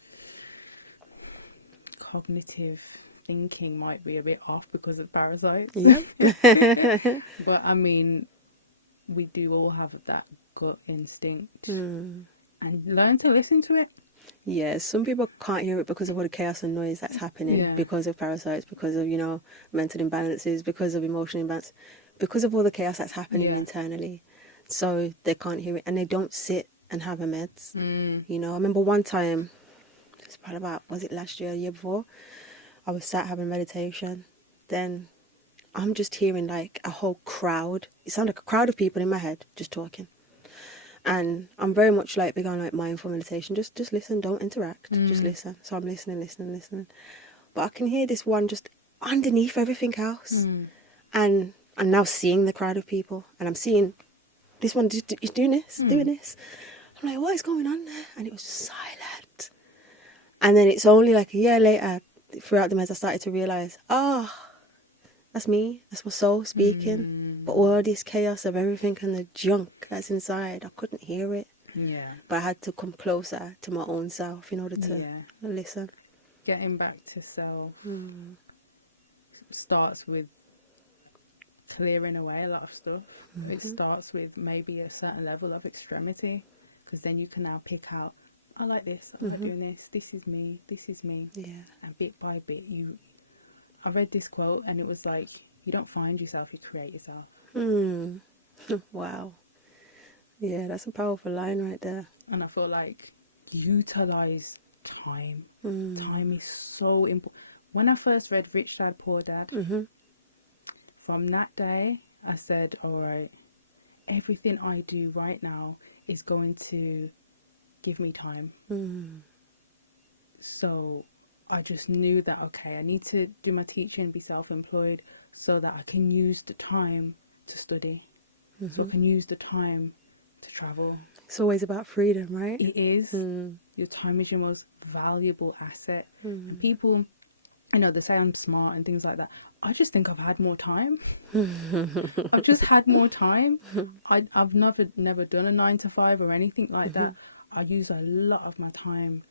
cognitive thinking might be a bit off because of parasites. But I mean, we do all have that gut instinct, and learn to listen to it. Yeah, some people can't hear it because of all the chaos and noise that's happening, because of parasites, because of, you know, mental imbalances, because of emotional imbalance, because of all the chaos that's happening internally. So they can't hear it, and they don't sit and have a meds. You know, I remember one time, it's probably about, was it last year, year before, I was sat having meditation. Then I'm just hearing like a whole crowd. It sounded like a crowd of people in my head just talking. And I'm very much like big on like mindful meditation. Just listen, don't interact. Just listen. So I'm listening. But I can hear this one just underneath everything else. And I'm now seeing the crowd of people, and I'm seeing this one is doing this. I'm like, what is going on there? And it was silent. And then it's only like a year later, throughout the meds, I started to realise, that's me, that's my soul speaking. But all this chaos of everything and the junk that's inside, I couldn't hear it. But I had to come closer to my own self in order to listen. Getting back to self starts with clearing away a lot of stuff. It starts with maybe a certain level of extremity, because then you can now pick out, I like this, I like doing this is me. And bit by bit I read this quote, and it was like, you don't find yourself, you create yourself. Wow. Yeah, that's a powerful line right there. And I feel like utilize time. Time is so important. When I first read Rich Dad Poor Dad, from that day I said, all right, everything I do right now is going to give me time. So I just knew that, okay, I need to do my teaching, be self-employed, so that I can use the time to study, so I can use the time to travel. It's always about freedom, right? It is. Your time is your most valuable asset. And people, they say I'm smart and things like that. I just think I've had more time. I've just had more time. I've never done a 9 to 5 or anything like that. I use a lot of my time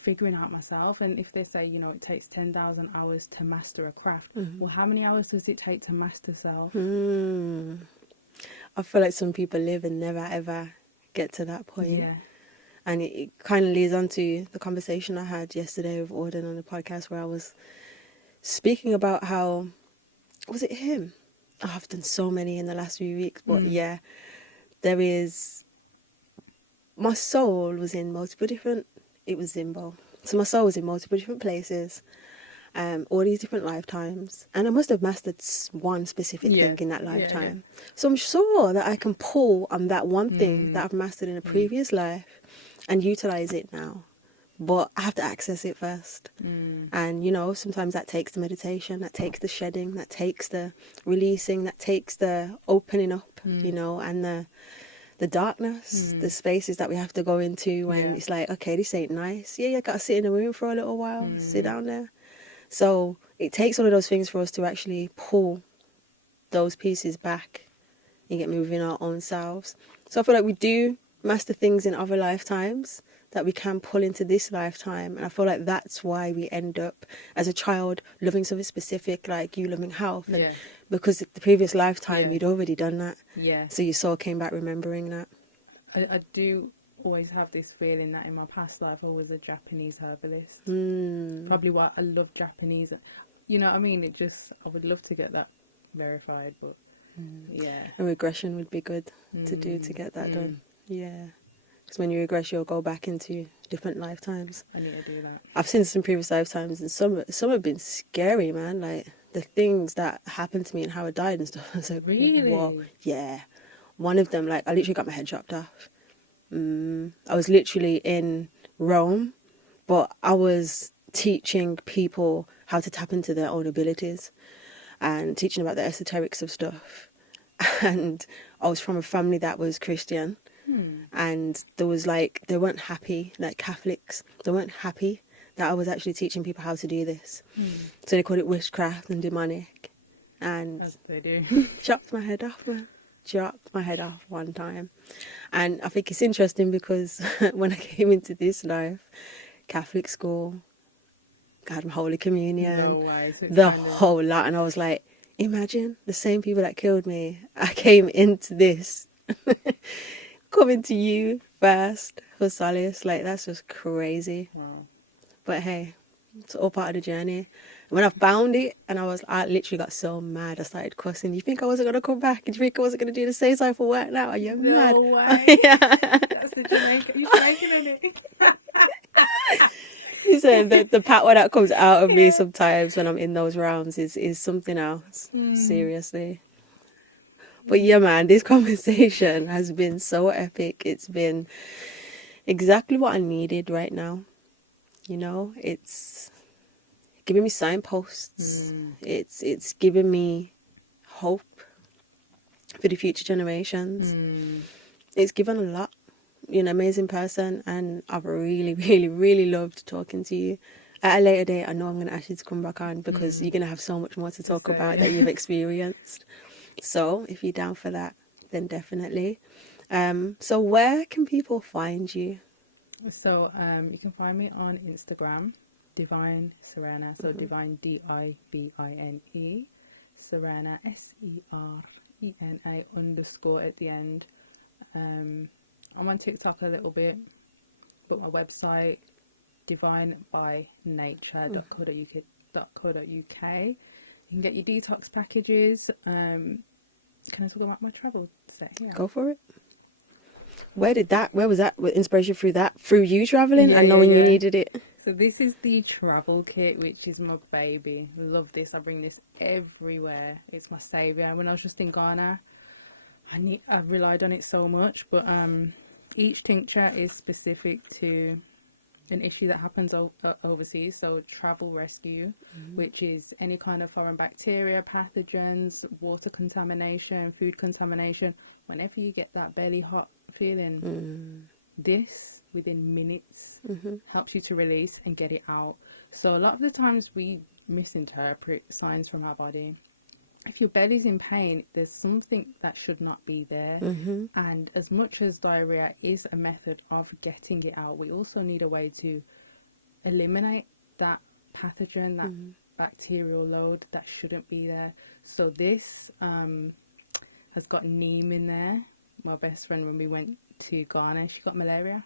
figuring out myself. And if they say, it takes 10,000 hours to master a craft, well, how many hours does it take to master self? I feel like some people live and never ever get to that point. Yeah. And it kind of leads on to the conversation I had yesterday with Auden on the podcast, where I was speaking about how, was it him? Oh, I've done so many in the last few weeks, but yeah, there is, my soul was in multiple different, it was Zimbo. So my soul was in multiple different places, all these different lifetimes, and I must have mastered one specific thing in that lifetime. So I'm sure that I can pull on that one thing that I've mastered in a previous life and utilize it now. But I have to access it first. And, sometimes that takes the meditation, that takes the shedding, that takes the releasing, that takes the opening up, and the darkness, the spaces that we have to go into when it's like, okay, this ain't nice. Yeah, got to sit in the room for a little while, sit down there. So it takes all of those things for us to actually pull those pieces back and get moving our own selves. So I feel like we do master things in other lifetimes that we can pull into this lifetime. And I feel like that's why we end up as a child loving something specific, like you loving health. And because the previous lifetime you'd already done that. Yeah. So your soul came back remembering that. I do always have this feeling that in my past life I was a Japanese herbalist. Probably why I love Japanese. You know what I mean? I would love to get that verified, but A regression would be good to do to get that done. Yeah. Because when you regress, you'll go back into different lifetimes. I need to do that. I've seen some previous lifetimes, and some have been scary, man. Like the things that happened to me and how I died and stuff. I was like, really? Whoa. Yeah. One of them, like, I literally got my head chopped off. I was literally in Rome, but I was teaching people how to tap into their own abilities and teaching about the esoterics of stuff. And I was from a family that was Christian. And there was they weren't happy, like Catholics, they weren't happy that I was actually teaching people how to do this. So they called it witchcraft and demonic. And as they do. chopped my head off, man. Chopped my head off one time. And I think it's interesting because when I came into this life, Catholic school, I had my Holy Communion, whole lot. And I was like, imagine the same people that killed me, I came into this. Coming to you first for solace, that's just crazy. Wow. But hey, it's all part of the journey. When I found it, and I literally got so mad, I started cussing. You think I wasn't gonna come back? Did you think I wasn't gonna do the same side for work now? Are you mad? No way. Yeah. That's the Jamaican. You're Jamaican, isn't it? You said the power that comes out of me sometimes when I'm in those realms is something else. Seriously. But yeah, man, this conversation has been so epic. It's been exactly what I needed right now. It's giving me signposts. It's giving me hope for the future generations. It's given a lot. You're an amazing person, and I've really, really, really loved talking to you. At a later date, I know I'm going to ask you to come back on because you're going to have so much more to talk about that you've experienced. So if you're down for that, then definitely. So where can people find you? So you can find me on Instagram, Divine Serena. So Divine DIVINE, Serena SERENA _ at the end. I'm on TikTok a little bit, but my website divinebynature.co.uk. You can get your detox packages. Can I talk about my travel set? Yeah. Go for it. Where was that inspiration through you traveling and knowing you needed it? So this is the travel kit, which is my baby. Love this. I bring this everywhere. It's my savior. When I was just in Ghana, I relied on it so much, but each tincture is specific to an issue that happens overseas. So travel rescue, which is any kind of foreign bacteria, pathogens, water contamination, food contamination. Whenever you get that belly hot feeling, this within minutes helps you to release and get it out. So a lot of the times we misinterpret signs from our body. If your belly's in pain, there's something that should not be there. And as much as diarrhea is a method of getting it out, we also need a way to eliminate that pathogen, that bacterial load that shouldn't be there. So this has got neem in there. My best friend, when we went to Ghana, she got malaria.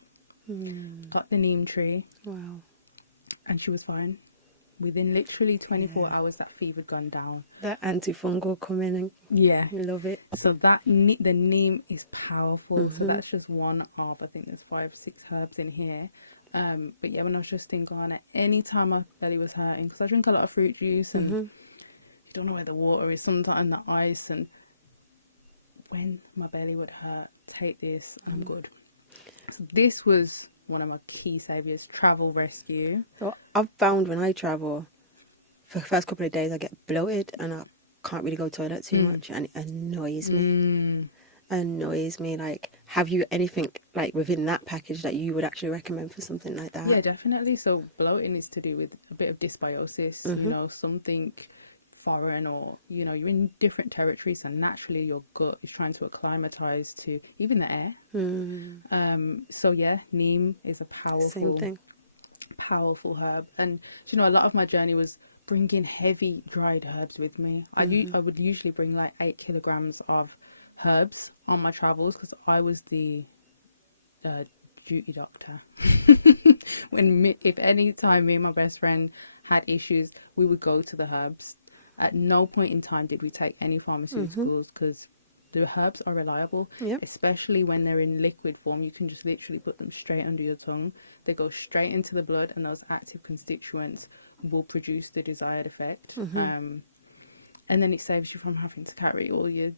Got the neem tree. Wow. And she was fine. Within literally 24 hours, that fever had gone down. That antifungal coming in. Yeah. I love it. So that the neem is powerful. So that's just one of, I think there's 5 or 6 herbs in here. But yeah, when I was just in Ghana, anytime my belly was hurting, because I drink a lot of fruit juice and you don't know where the water is, sometimes the ice, and when my belly would hurt, take this, I'm good. So this was one of my key saviors, travel rescue. So I've found when I travel, for the first couple of days I get bloated and I can't really go to the toilet too much, and it annoys me. Annoys me. Like, have you anything like within that package that you would actually recommend for something like that? Yeah, definitely. So bloating is to do with a bit of dysbiosis, you know, something foreign, or you know, you're in different territories and naturally your gut is trying to acclimatize to even the air. So yeah, neem is a powerful herb. And you know, a lot of my journey was bringing heavy dried herbs with me. I would usually bring like 8 kilograms of herbs on my travels, because I was the duty doctor. If any time me and my best friend had issues, we would go to the herbs. At no point in time did we take any pharmaceuticals, because the herbs are reliable, especially when they're in liquid form. You can just literally put them straight under your tongue. They go straight into the blood, and those active constituents will produce the desired effect. And then it saves you from having to carry all your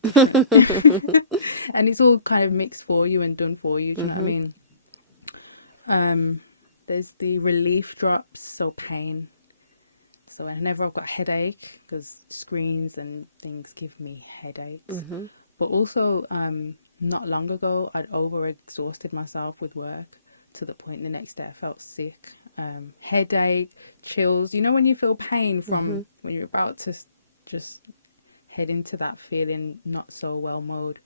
and it's all kind of mixed for you and done for you. Do you know what I mean? There's the relief drops, so pain. So whenever I've got headache, because screens and things give me headaches. But also, not long ago, I'd overexhausted myself with work to the point the next day I felt sick. Headache, chills. You know when you feel pain from when you're about to just head into that feeling not so well mode?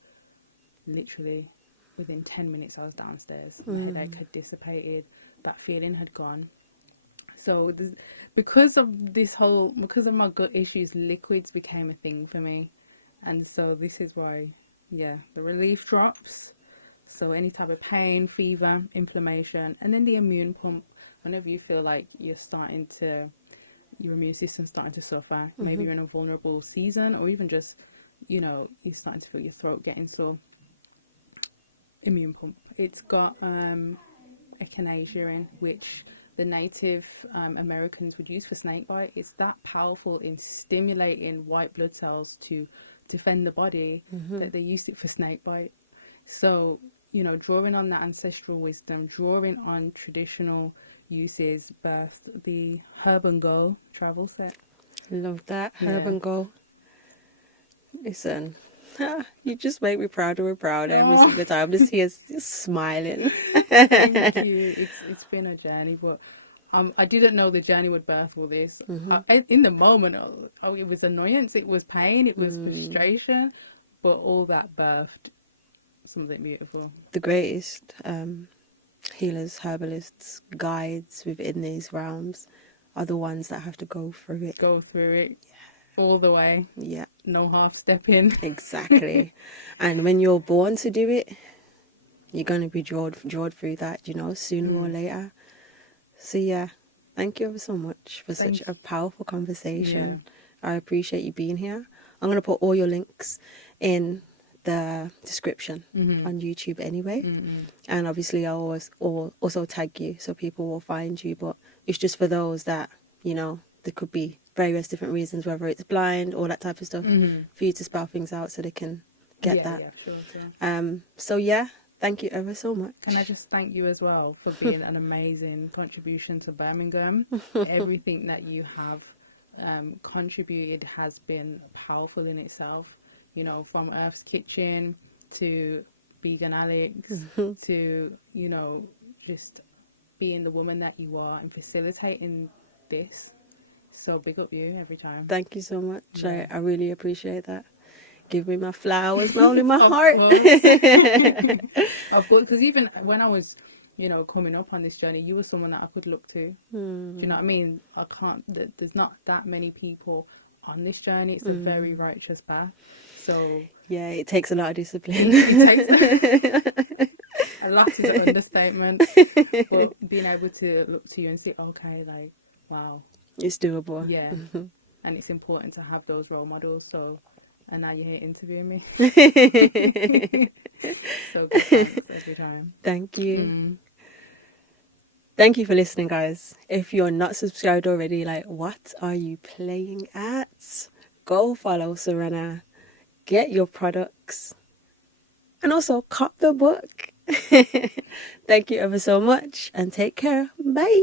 Within 10 minutes I was downstairs. My headache had dissipated. That feeling had gone. So because of my gut issues, liquids became a thing for me. And so this is why, the relief drops. So any type of pain, fever, inflammation, and then the immune pump. Whenever you feel like your immune system's starting to suffer, maybe you're in a vulnerable season, or even just, you know, you're starting to feel your throat getting sore. Immune pump. It's got echinacea in, which the Native Americans would use for snakebite. It's that powerful in stimulating white blood cells to defend the body that they used it for snakebite. So, you know, drawing on that ancestral wisdom, drawing on traditional uses, birthed the Herb and Go travel set. Love that. Herb and Go. Listen, you just make me prouder and prouder every single time. I'm just here smiling. Thank you. It's been a journey, but I didn't know the journey would birth all this. In the moment, it was annoyance, it was pain, it was frustration, but all that birthed something beautiful. The greatest healers, herbalists, guides within these realms are the ones that have to go through it. All the way. Yeah. No half stepping. Exactly. And when you're born to do it, you're going to be drawn through that, you know, sooner or later. So yeah, thank you ever so much for such a powerful conversation. I appreciate you being here. I'm going to put all your links in the description on YouTube anyway. And obviously I'll also tag you so people will find you. But it's just for those that, you know, there could be various different reasons, whether it's blind, all that type of stuff, for you to spell things out so they can get that. Sure. So yeah, Thank you ever so much. Can I just thank you as well for being an amazing contribution to Birmingham? Everything that you have contributed has been powerful in itself. You know, from Earth's Kitchen to Vegan Alex to, you know, just being the woman that you are and facilitating this. So big up you every time. Thank you so much. Yeah. I really appreciate that. Give me my flowers, not only my Of heart. course. Of course, because even when I was, you know, coming up on this journey, you were someone that I could look to. Do you know what I mean? I can't, there's not that many people on this journey. It's a very righteous path. So Yeah, it takes a lot of discipline. it takes a lot is an understatement. But being able to look to you and say, okay, like, wow. It's doable. Yeah. And it's important to have those role models. So, and now you're here interviewing me. So good, thanks every time. Thank you. Thank you for listening, guys. If you're not subscribed already, like, what are you playing at? Go follow Serena. Get your products. And also cop the book. Thank you ever so much and take care. Bye.